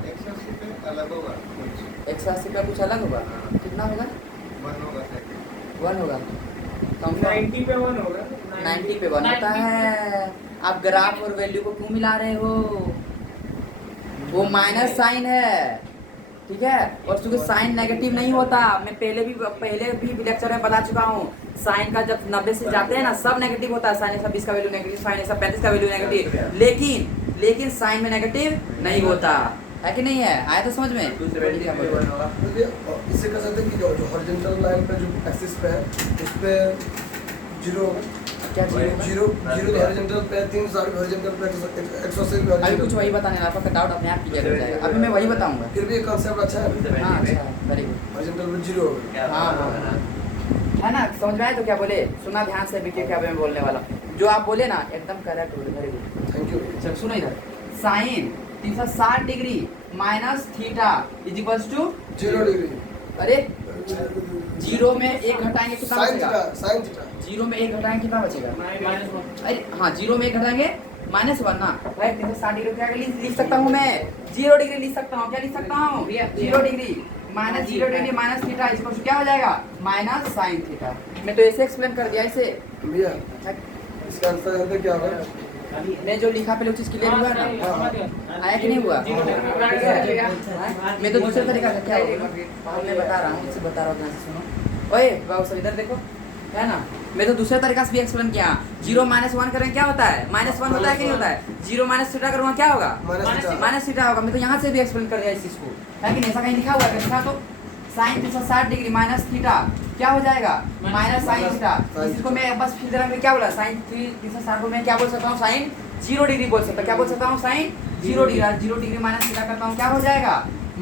180 पे अलग होगा कुछ 180 का कुछ अलग होगा, कितना होगा? 1 होगा शायद। 1 होगा। तो 90 पे 1 होगा 90 पे 1 होता है। आप ग्राफ और वैल्यू को क्यों मिला रहे हो? वो माइनस साइन है, ठीक है? और चूंकि साइन नेगेटिव नहीं होता, मैं पहले भी लेक्चर में बता चुका हूँ, साइन का जब 90 से जाते हैं ना सब नेगेटिव होता है। साइन 120 का वैल्यू नेगेटिव, साइन 135 का वैल्यू नेगेटिव, लेकिन साइन में नेगेटिव नहीं होता है कि नहीं है? आया तो समझ में? देखिए, इससे कह सकते हैं कि जो हॉरिजॉन्टल लाइन पे जो एक्सिस पे है उस पे 0 क्या चीज़? जीरो तो हॉरिजॉन्टल पे 360 हॉरिजॉन्टल पे 180 पे अभी कुछ वही बताने आपका डाउट अपने आप क्लियर हो जाएगा। अभी मैं वही बताऊंगा। फिर भी ये कांसेप्ट अच्छा है। हाँ अच्छा, वेरी गुड। हॉरिजॉन्टल पे 0 होगा। हाँ हाँ है ना, समझ में आया तो क्या बोले? सुना ध्यान से भी क्या मैं बोलने वाला, जो आप बोले ना एकदम करेक्ट बोले, वेरी गुड। Thank you. चल सुनो इधर, sine 360 degree minus theta is equals to 0 degree. अरे 0 में 1 घटाएंगे कितना साइन बचेगा? Theta, sine theta. 0 में 1 घटाएंगे कितना बचेगा? माइनस 1। अरे हाँ 0 में 1 घटाएंगे -1 ना, भाई 360 डिग्री क्या लिख सकता हूँ मैं? 0 डिग्री लिख सकता हूँ। क्या लिख सकता हूँ? 0 degree minus 0 degree minus theta is equals to क्या हो जाएगा? Minus sine theta. मैं तो ऐसे एक्सप्लेन कर दिया इसे। भैया इसका आंसर जानते हैं क्या होगा? मैं जो लिखा पहले वो चीज क्लियर हुआ ना? आया कि नहीं हुआ? मैं तो दूसरे तरीका से क्या होगा मैं बता रहा हूँ, इससे बता रहा हूँ, ध्यान से सुनो। ओए बाबू सब इधर देखो, है ना? मैं तो दूसरे तरीका से भी एक्सप्लेन किया। 0 -1 करें क्या होता है? -1 होता है कि नहीं होता है? 0 माइनस थीटा करूँगा क्या होगा? माइनस थीटा होगा। मैं तो यहाँ से भी एक्सप्लेन कर दिया इस चीज को, है कि नहीं? ऐसा कहीं लिखा हुआ है? लिखा तो साइन 360 डिग्री माइनस थीटा क्या हो जाएगा? Minus sine theta. इसको मैं बस फिर जरा मैं क्या बोला, साइन 360 को मैं क्या बोल सकता हूँ? साइन 0 डिग्री बोल सकता हूँ। क्या बोल सकता हूँ? साइन 0 डिग्री माइनस थीटा करता हूँ क्या हो जाएगा?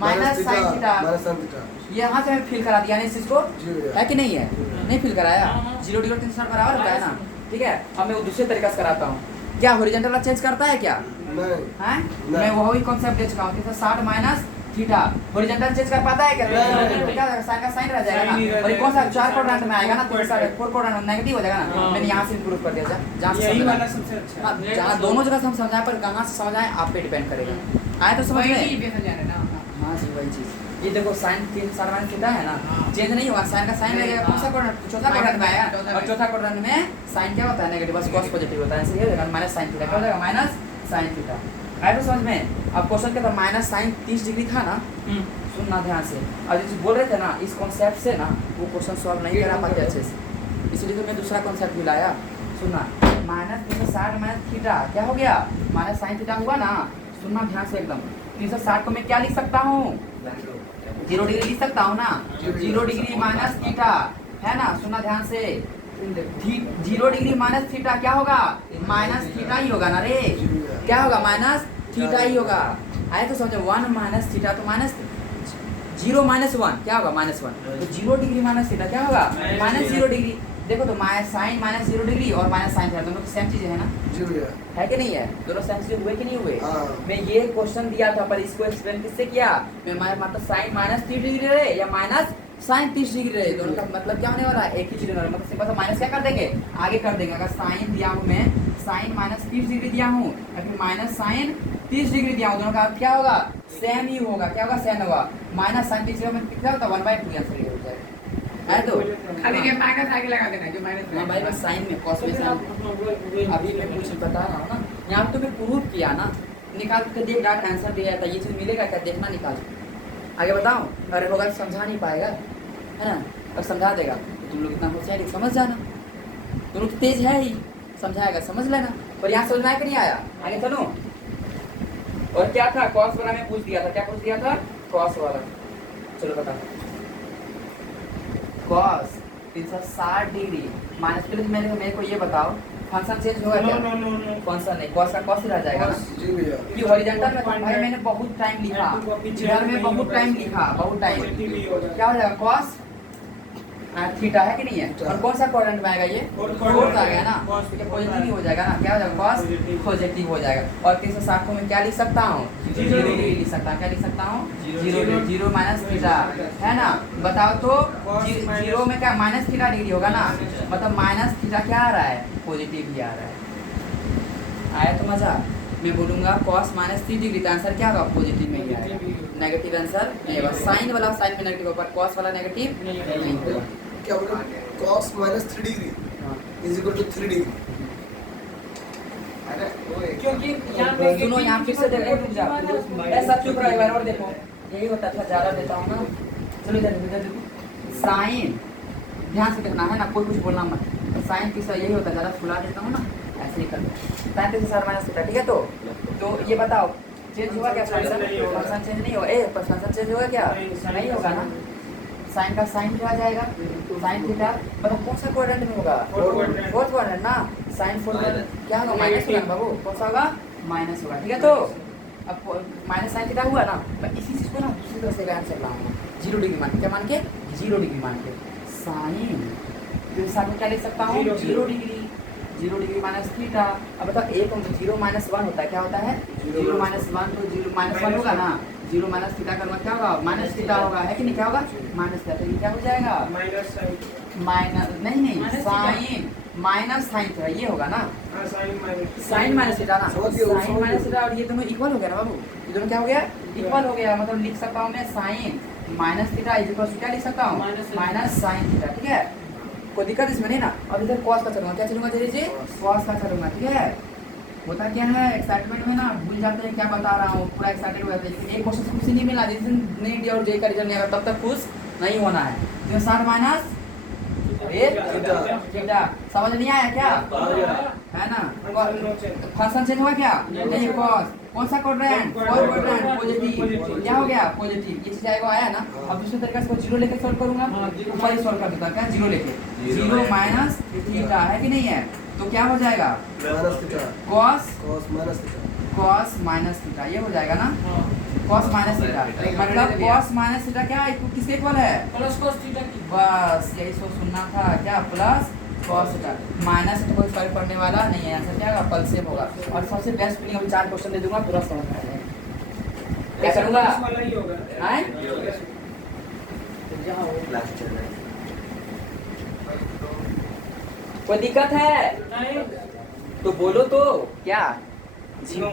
Minus sine theta. Minus sine theta. ये यहाँ से मैं फिल करा दिया ना इस चीज को, जी भैया। है कि नहीं है? नहीं फिल कराया? हाँ। 0 डिग्री 360 बराबर होता है ना, ठीक है? अब मैं वो दूसरे तरीका से कराता हूँ। क्या हॉरिजॉन्टल वाला चेंज करता है क्या? नहीं। हैं? नहीं। मैं वही कॉन्सेप्ट दे चुका हूँ। 360 माइनस थीटा हॉरिजॉन्टल चेंज कर पाता है क्या? नहीं। क्या साइन का साइन रह जाएगा साइन ही ना? रह और ये कौन सा जाएगा। 4 क्वाड्रेंट में आएगा ना? 4 क्वाड्रेंट नेगेटिव हो जाएगा ना? हाँ। मैंने यहाँ से इंप्रूव कर दिया। जहाँ से यही समझ वाला आए। सबसे अच्छा हाँ, है। जहाँ दोनों जगह से हम समझाएं, पर कहाँ से समझ आए आप पे डिपेंड करेगा। आए तो समझ में? हाँ जी वही चीज। ये देखो साइन 360 माइनस थीटा है ना, चेंज नहीं होगा। साइन का साइन लगेगा कौन सा क्वाड्रेंट? चौथा क्वाड्रेंट में आएगा। और चौथा क्वाड्रेंट में साइन क्या होता है? नेगेटिव, बस cos पॉजिटिव होता है। इसलिए हो जाएगा माइनस साइन थीटा। क्या हो जाएगा? Minus sine theta. आए तो समझ में? अब क्वेश्चन क्या था? माइनस साइन 30 डिग्री था ना, सुनना ध्यान से। अब जिस बोल रहे थे ना, इस कॉन्सेप्ट से ना वो क्वेश्चन सॉल्व नहीं करा पाते अच्छे से, इसलिए तो मैं दूसरा कॉन्सेप्ट भी लाया। सुनना, माइनस 360 माइनस थीटा क्या हो गया? माइनस साइन थीटा हुआ ना। सुनना ध्यान से एकदम। 360 को मैं क्या लिख सकता हूँ? 0 डिग्री लिख सकता हूँ ना। 0 डिग्री माइनस थीटा है ना? सुनना ध्यान से। 0 डिग्री माइनस थीटा क्या होगा? माइनस थीटा ही होगा ना रे। क्या होगा? माइनस थीटा ही होगा। आए तो समझो 1 माइनस थीटा तो माइनस 0 माइनस 1 क्या होगा? -1। तो 0 डिग्री माइनस थीटा क्या होगा? -0 डिग्री। देखो तो साइन -0 डिग्री और माइनस साइन थीटा दोनों सेम चीज है ना? जी भैया। है कि नहीं है? दोनों सेम चीज हुए कि नहीं हुए? हाँ। मैं ये क्वेश्चन दिया था, पर इसको एक्सप्लेन किससे किया? मैं मतलब साइन -30 डिग्री रहे या माइनस साइन 30 डिग्री रहे, दोनों का मतलब क्या होने वाला है? एक ही चीज होने वाला है। मतलब सिंपल सा माइनस क्या कर देंगे? आगे कर देंगे। अगर साइन दिया हूँ मैं, साइन -30 डिग्री दिया हूँ या फिर माइनस साइन 30 डिग्री दिया हूँ, दोनों का क्या होगा? सेम ही होगा। क्या होगा? सेम होगा। माइनस साइन 30 में कितना होता है? 1/2 आंसर हो जाएगा। है तो खाली ये माइनस आगे लगा देना जो माइनस हाँ भाई, बस साइन में कॉस में साइन। अभी मैं कुछ बता रहा हूँ ना, यहाँ पे तो मैं प्रूव किया ना। निकाल के देख डाट आंसर दिया था, ये चीज़ मिलेगा क्या? देखना निकाल। आगे बताऊँ? अरे होगा तो समझा नहीं पाएगा, है ना? और समझा देगा तुम लोग इतना होशियार है, समझ जाना। तुम लोग तेज है ही, समझाएगा समझ लेना। पर यहाँ समझ में आया कि नहीं आया? आगे चलो। और क्या था कॉस वाला में पूछ दिया था, क्या पूछ दिया था? कॉस वाला। चलो बताओ। कॉस 360 डिग्री माइनस, प्लीज मेरे को ये बताओ फंक्शन चेंज होगा क्या? नो नो नो फंक्शन नहीं, कॉस का कॉस ही रह जाएगा ना। जी भैया। कि हॉरिजॉन्टल में भाई मैंने बहुत टाइम लिखा, इधर में बहुत टाइम लिखा, बहुत टाइम। क्या हो जाएगा? कॉस थीटा है कि नहीं है? और कौन सा क्वाड्रेंट में आएगा ये? फोर्थ आ गया ना, तो पॉजिटिव ही हो जाएगा ना। क्या हो जाएगा? कॉस पॉजिटिव हो जाएगा। और 360 को मैं क्या लिख सकता हूँ? 0 डिग्री लिख सकता हूँ। क्या लिख सकता हूँ? 0 माइनस थीटा, है ना। बताओ तो 0 में क्या माइनस थीटा डिग्री होगा ना, मतलब माइनस थीटा क्या आ रहा है? पॉजिटिव ही आ रहा है। आया तो मजा? मैं बोलूंगा कॉस माइनस 3 डिग्री का आंसर क्या होगा? पॉजिटिव में ही आएगा, नेगेटिव आंसर नहीं होगा। साइन वाला साइन में नेगेटिव होगा, कॉस वाला नेगेटिव नहीं होगा। क्या बोला? cos minus 3 degree is equal to 3 degree. अरे वो एक क्योंकि यहाँ पे सुनो यहाँ फिर से देख रुक जा, ऐसा चुप रहो एक बार और देखो। यही होता था, ज़्यादा देता हूँ ना। चलो इधर देखो, साइन ध्यान से देखना है ना, कोई कुछ बोलना मत। साइन की यही होता है, ज़्यादा फुला देता हूँ ना, ऐसे ही करते हैं। साइन 360 माइनस थीटा, ठीक है। तो ये बताओ चेंज हुआ क्या? फंक्शन चेंज नहीं होगा। फंक्शन चेंज होगा क्या? नहीं होगा ना। साइन का साइन क्या आ जाएगा? साइन थीटा, मतलब कौन सा क्वाड्रेंट में होगा? फोर्थ क्वाड्रेंट ना। साइन फोर्थ क्या होगा? माइनस होगा ना बाबू। कौन सा होगा? माइनस होगा, ठीक है। तो अब माइनस साइन थीटा हुआ ना, मैं इसी चीज़ को ना दूसरी तरह से आंसर लाऊंगा। 0 डिग्री मान के, क्या मान के? 0 डिग्री मान के साइन, तो साथ में क्या लिख सकता हूँ? 0 डिग्री। 0 degree minus theta. अब बताओ एक 0 माइनस 1 होता है, क्या होता है? 0 माइनस 1, तो 0 माइनस 1 होगा ना। 0 माइनस थीटा का क्या होगा? माइनस थीटा होगा, है कि नहीं? क्या होगा? Minus theta. तो ये क्या हो जाएगा? माइनस साइन, माइनस नहीं minus sine minus sine theta, ये होगा ना। हाँ sine minus sine minus theta ना, समझ गया, साइन माइनस थीटा। और ये दोनों इक्वल हो गया ना बाबू, ये दोनों क्या हो गया? इक्वल हो गया। मतलब लिख सकता हूँ मैं sine minus theta is equal to क्या लिख सकता हूँ? माइनस साइन थीटा, ठीक है। कोई दिक्कत इसमें नहीं ना। अब इधर कॉस का चलूंगा, क्या चलूंगा जल्दी जी? कॉस का चलूंगा, ठीक है। होता क्या है, एक्साइटमेंट में ना भूल जाते हैं क्या बता रहा हूँ, पूरा एक्साइटेड हो जाते हैं। एक क्वेश्चन से खुशी नहीं मिला, जिस दिन नहीं दिया और जे का रिजल्ट नहीं आएगा तब तक खुश नहीं होना है। 360 माइनस थीटा, समझ नहीं आया क्या? है ना। फंक्शन चेंज हुआ क्या? नहीं। कॉस कौन सा क्वाड्रेंट? Fourth quadrant, positive. क्या हो गया? पॉजिटिव। ये चीज आएगा, आया ना। अब दूसरे तरीके से 0 लेके सॉल्व करूंगा, ऊपर ही सॉल्व कर देता क्या? 0 लेके 0 माइनस थीटा, है कि नहीं है? तो क्या हो जाएगा? Minus theta, cos cos minus theta. Cos minus theta, ये हो जाएगा ना। कॉस माइनस थीटा मतलब कॉस माइनस थीटा क्या किसके इक्वल है? प्लस cos थीटा की। बस यही सोच सुनना था, क्या? Plus cos theta. Minus theta कोई फर्क पड़ने वाला नहीं है, आंसर क्या होगा? पल्सिव होगा। और सबसे बेस्ट फीलिंग, अभी 4 क्वेश्चन दे दूंगा, पूरा समझ में आ जाएगा। क्या करूंगा? वाला ही होगा। हैं? क्लास चल रहा है। कोई दिक्कत है नहीं तो बोलो तो। क्या नो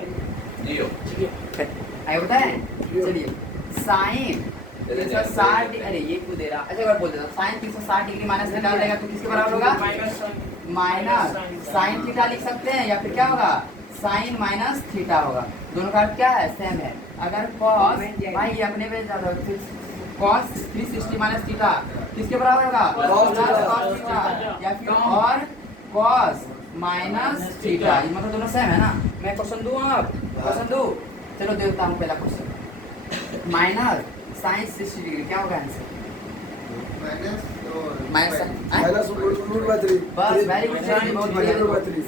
आया होता है? चलिए साइन 360, अरे ये क्यों दे रहा? अच्छा एक बार बोल देता, साइन 360 डिग्री माइनस थीटा देगा तो किसके बराबर होगा? Minus sine, minus sine theta लिख सकते हैं, या फिर क्या होगा? साइन माइनस थीटा होगा। दोनों का अर्थ क्या है? सेम है। अगर कॉस भाई ये अपने पे ज्यादा कॉस 360 माइनस थीटा किसके बराबर होगा? कॉस थीटा, या फिर और कॉस माइनस थीटा, ये मतलब दोनों सेम है ना। मैं क्वेश्चन दूं, अब क्वेश्चन दूं, चलो देता हूँ पहला क्वेश्चन। माइनस साइन 60 डिग्री क्या होगा answer? Minus minus root by 3। बस वेरी गुड, बहुत बढ़िया।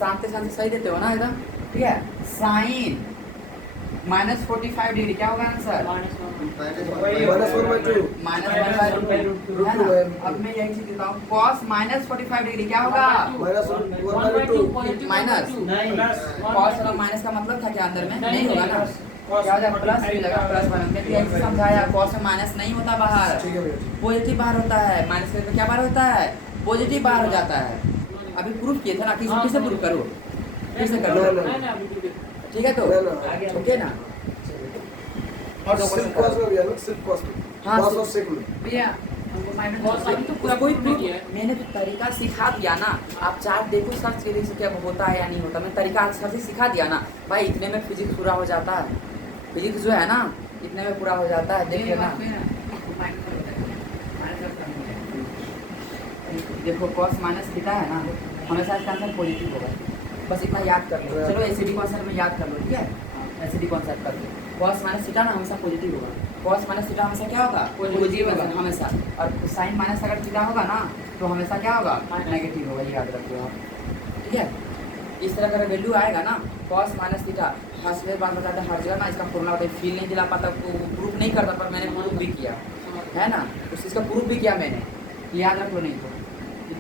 शांति शांति सही देते हो ना एकदम, ठीक है। साइन माइनस 45 डिग्री क्या होगा आंसर? माइनस 1/2। माइनस 1/2 है ना। अब मैं यही चीज देता हूँ, कॉस माइनस 45 डिग्री क्या होगा? माइनस 1/2। माइनस प्लस कॉस वाला माइनस का मतलब था क्या अंदर में? नहीं होगा ना। क्या हो जाएगा? प्लस भी लगा, प्लस माइनस। मैं यही समझाया, कॉस में माइनस नहीं होता बाहर, ठीक है भैया। पॉजिटिव बाहर होता है। माइनस के क्या बाहर होता है? पॉजिटिव बाहर हो जाता है। अभी प्रूफ किए थे ना, किस से प्रूफ करो? फिर से करो, ठीक है। तो ठीक है ना। और दो सिर्फ क्वेश्चन cos में भैया ना, सिर्फ cos में। हाँ, cos सिर्फ- और sec में। भैया बहुत अभी तो पूरा कोई proof मैंने तो तरीका सिखा दिया ना। आप चार्ट देखो, सर्च करिए से क्या होता है या नहीं होता। मैं तरीका अच्छा से सिखा दिया ना भाई। इतने में फिजिक्स पूरा हो जाता है। फिजिक्स जो है ना इतने में पूरा हो जाता है, देख लेना। देखो cos माइनस थीटा है ना, हमेशा इसका आंसर पॉजिटिव होगा। बस इतना याद कर लो। चलो एसिडी कॉन्सेप्ट में याद कर लो, ठीक है, एसिडी कॉन्सेप्ट करके cos माइनस थीटा ना हमेशा पॉजिटिव होगा। cos माइनस थीटा हमेशा क्या होगा, पॉजिटिव होगा हमेशा। और साइन माइनस अगर थीटा होगा ना तो हमेशा क्या होगा, नेगेटिव होगा, ये याद रखिए आप, ठीक है। इस तरह का वैल्यू आएगा ना cos माइनस थीटा, हर बार बताते हर जगह ना इसका फॉर्मूला बताइए, फील नहीं दिला पाता, प्रूफ नहीं करता, पर मैंने प्रूफ भी किया है ना, उस चीज़ का प्रूफ भी किया मैंने, याद रख लो। नहीं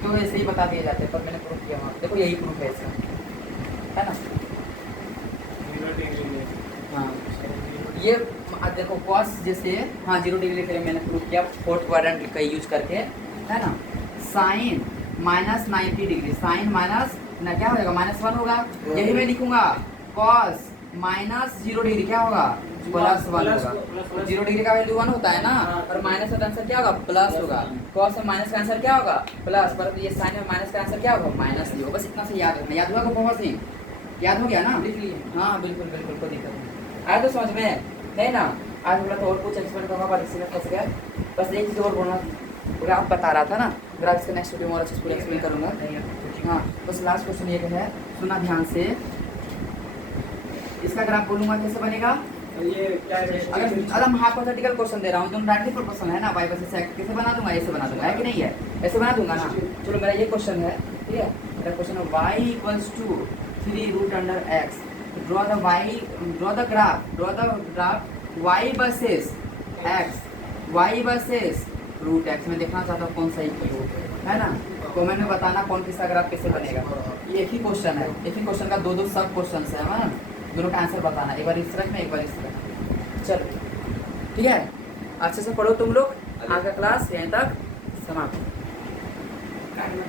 तो ऐसे ही बता दिए जाते हैं, पर मैंने प्रूफ किया वहाँ, देखो यही प्रूफ है इसका, है ना। हाँ ये देखो cos जैसे, हाँ 0 डिग्री के लिए मैंने प्रूफ किया, फोर्थ क्वाड्रेंट का यूज करके, है ना। Sine minus 90 degree, sine minus ना क्या हो जाएगा, -1 होगा, यही मैं लिखूंगा। cos माइनस 0 डिग्री क्या होगा, +1 होगा। 0 डिग्री का वैल्यू 1 होता है ना, और माइनस का आंसर क्या होगा, प्लस होगा। cos में माइनस का आंसर क्या होगा, प्लस, पर ये साइन में माइनस का आंसर क्या होगा, माइनस ही होगा। बस इतना से याद रखना, याद हुआ बहुत सिंह, याद हो गया ना, लिख लिए। हाँ बिल्कुल बिल्कुल, कोई दिक्कत नहीं आया तो समझ में, नहीं ना। आज बोला तो और कुछ एक्सप्लेन करूँगा, पर इसी में फंस गया। बस एक चीज़ और बोलना, पूरा आप बता रहा था ना, फिर आज इसका नेक्स्ट वीडियो में और अच्छे से पूरा एक्सप्लेन करूँगा। हाँ बस लास्ट क्वेश्चन ये है, सुना ध्यान से, इसका अगर आप बोलूँगा कैसे बनेगा, ये क्या है? अगर मैं हाइपोथेटिकल क्वेश्चन दे रहा हूँ, तुम डायरेक्टली प्रोपोर्शनल है ना, y वर्सेस x कैसे बना दूंगा, ऐसे बना दूंगा, है कि नहीं है, ऐसे बना दूंगा ना। चलो मेरा ये क्वेश्चन है, ठीक है, मेरा क्वेश्चन है y equals to 3√x, draw the graph y versus x, y versus root x। मैं देखना चाहता हूँ कौन सा इक्वल है ना, कमेंट में बताना कौन किसका ग्राफ कैसे बनेगा। ये एक ही क्वेश्चन है, एक ही क्वेश्चन का दो सब क्वेश्चन है ना, दोनों का आंसर बताना, एक बार इस तरह में एक बार इस तरह। चलो ठीक है, अच्छे से पढ़ो तुम लोग, आज का क्लास यहीं तक समाप्त।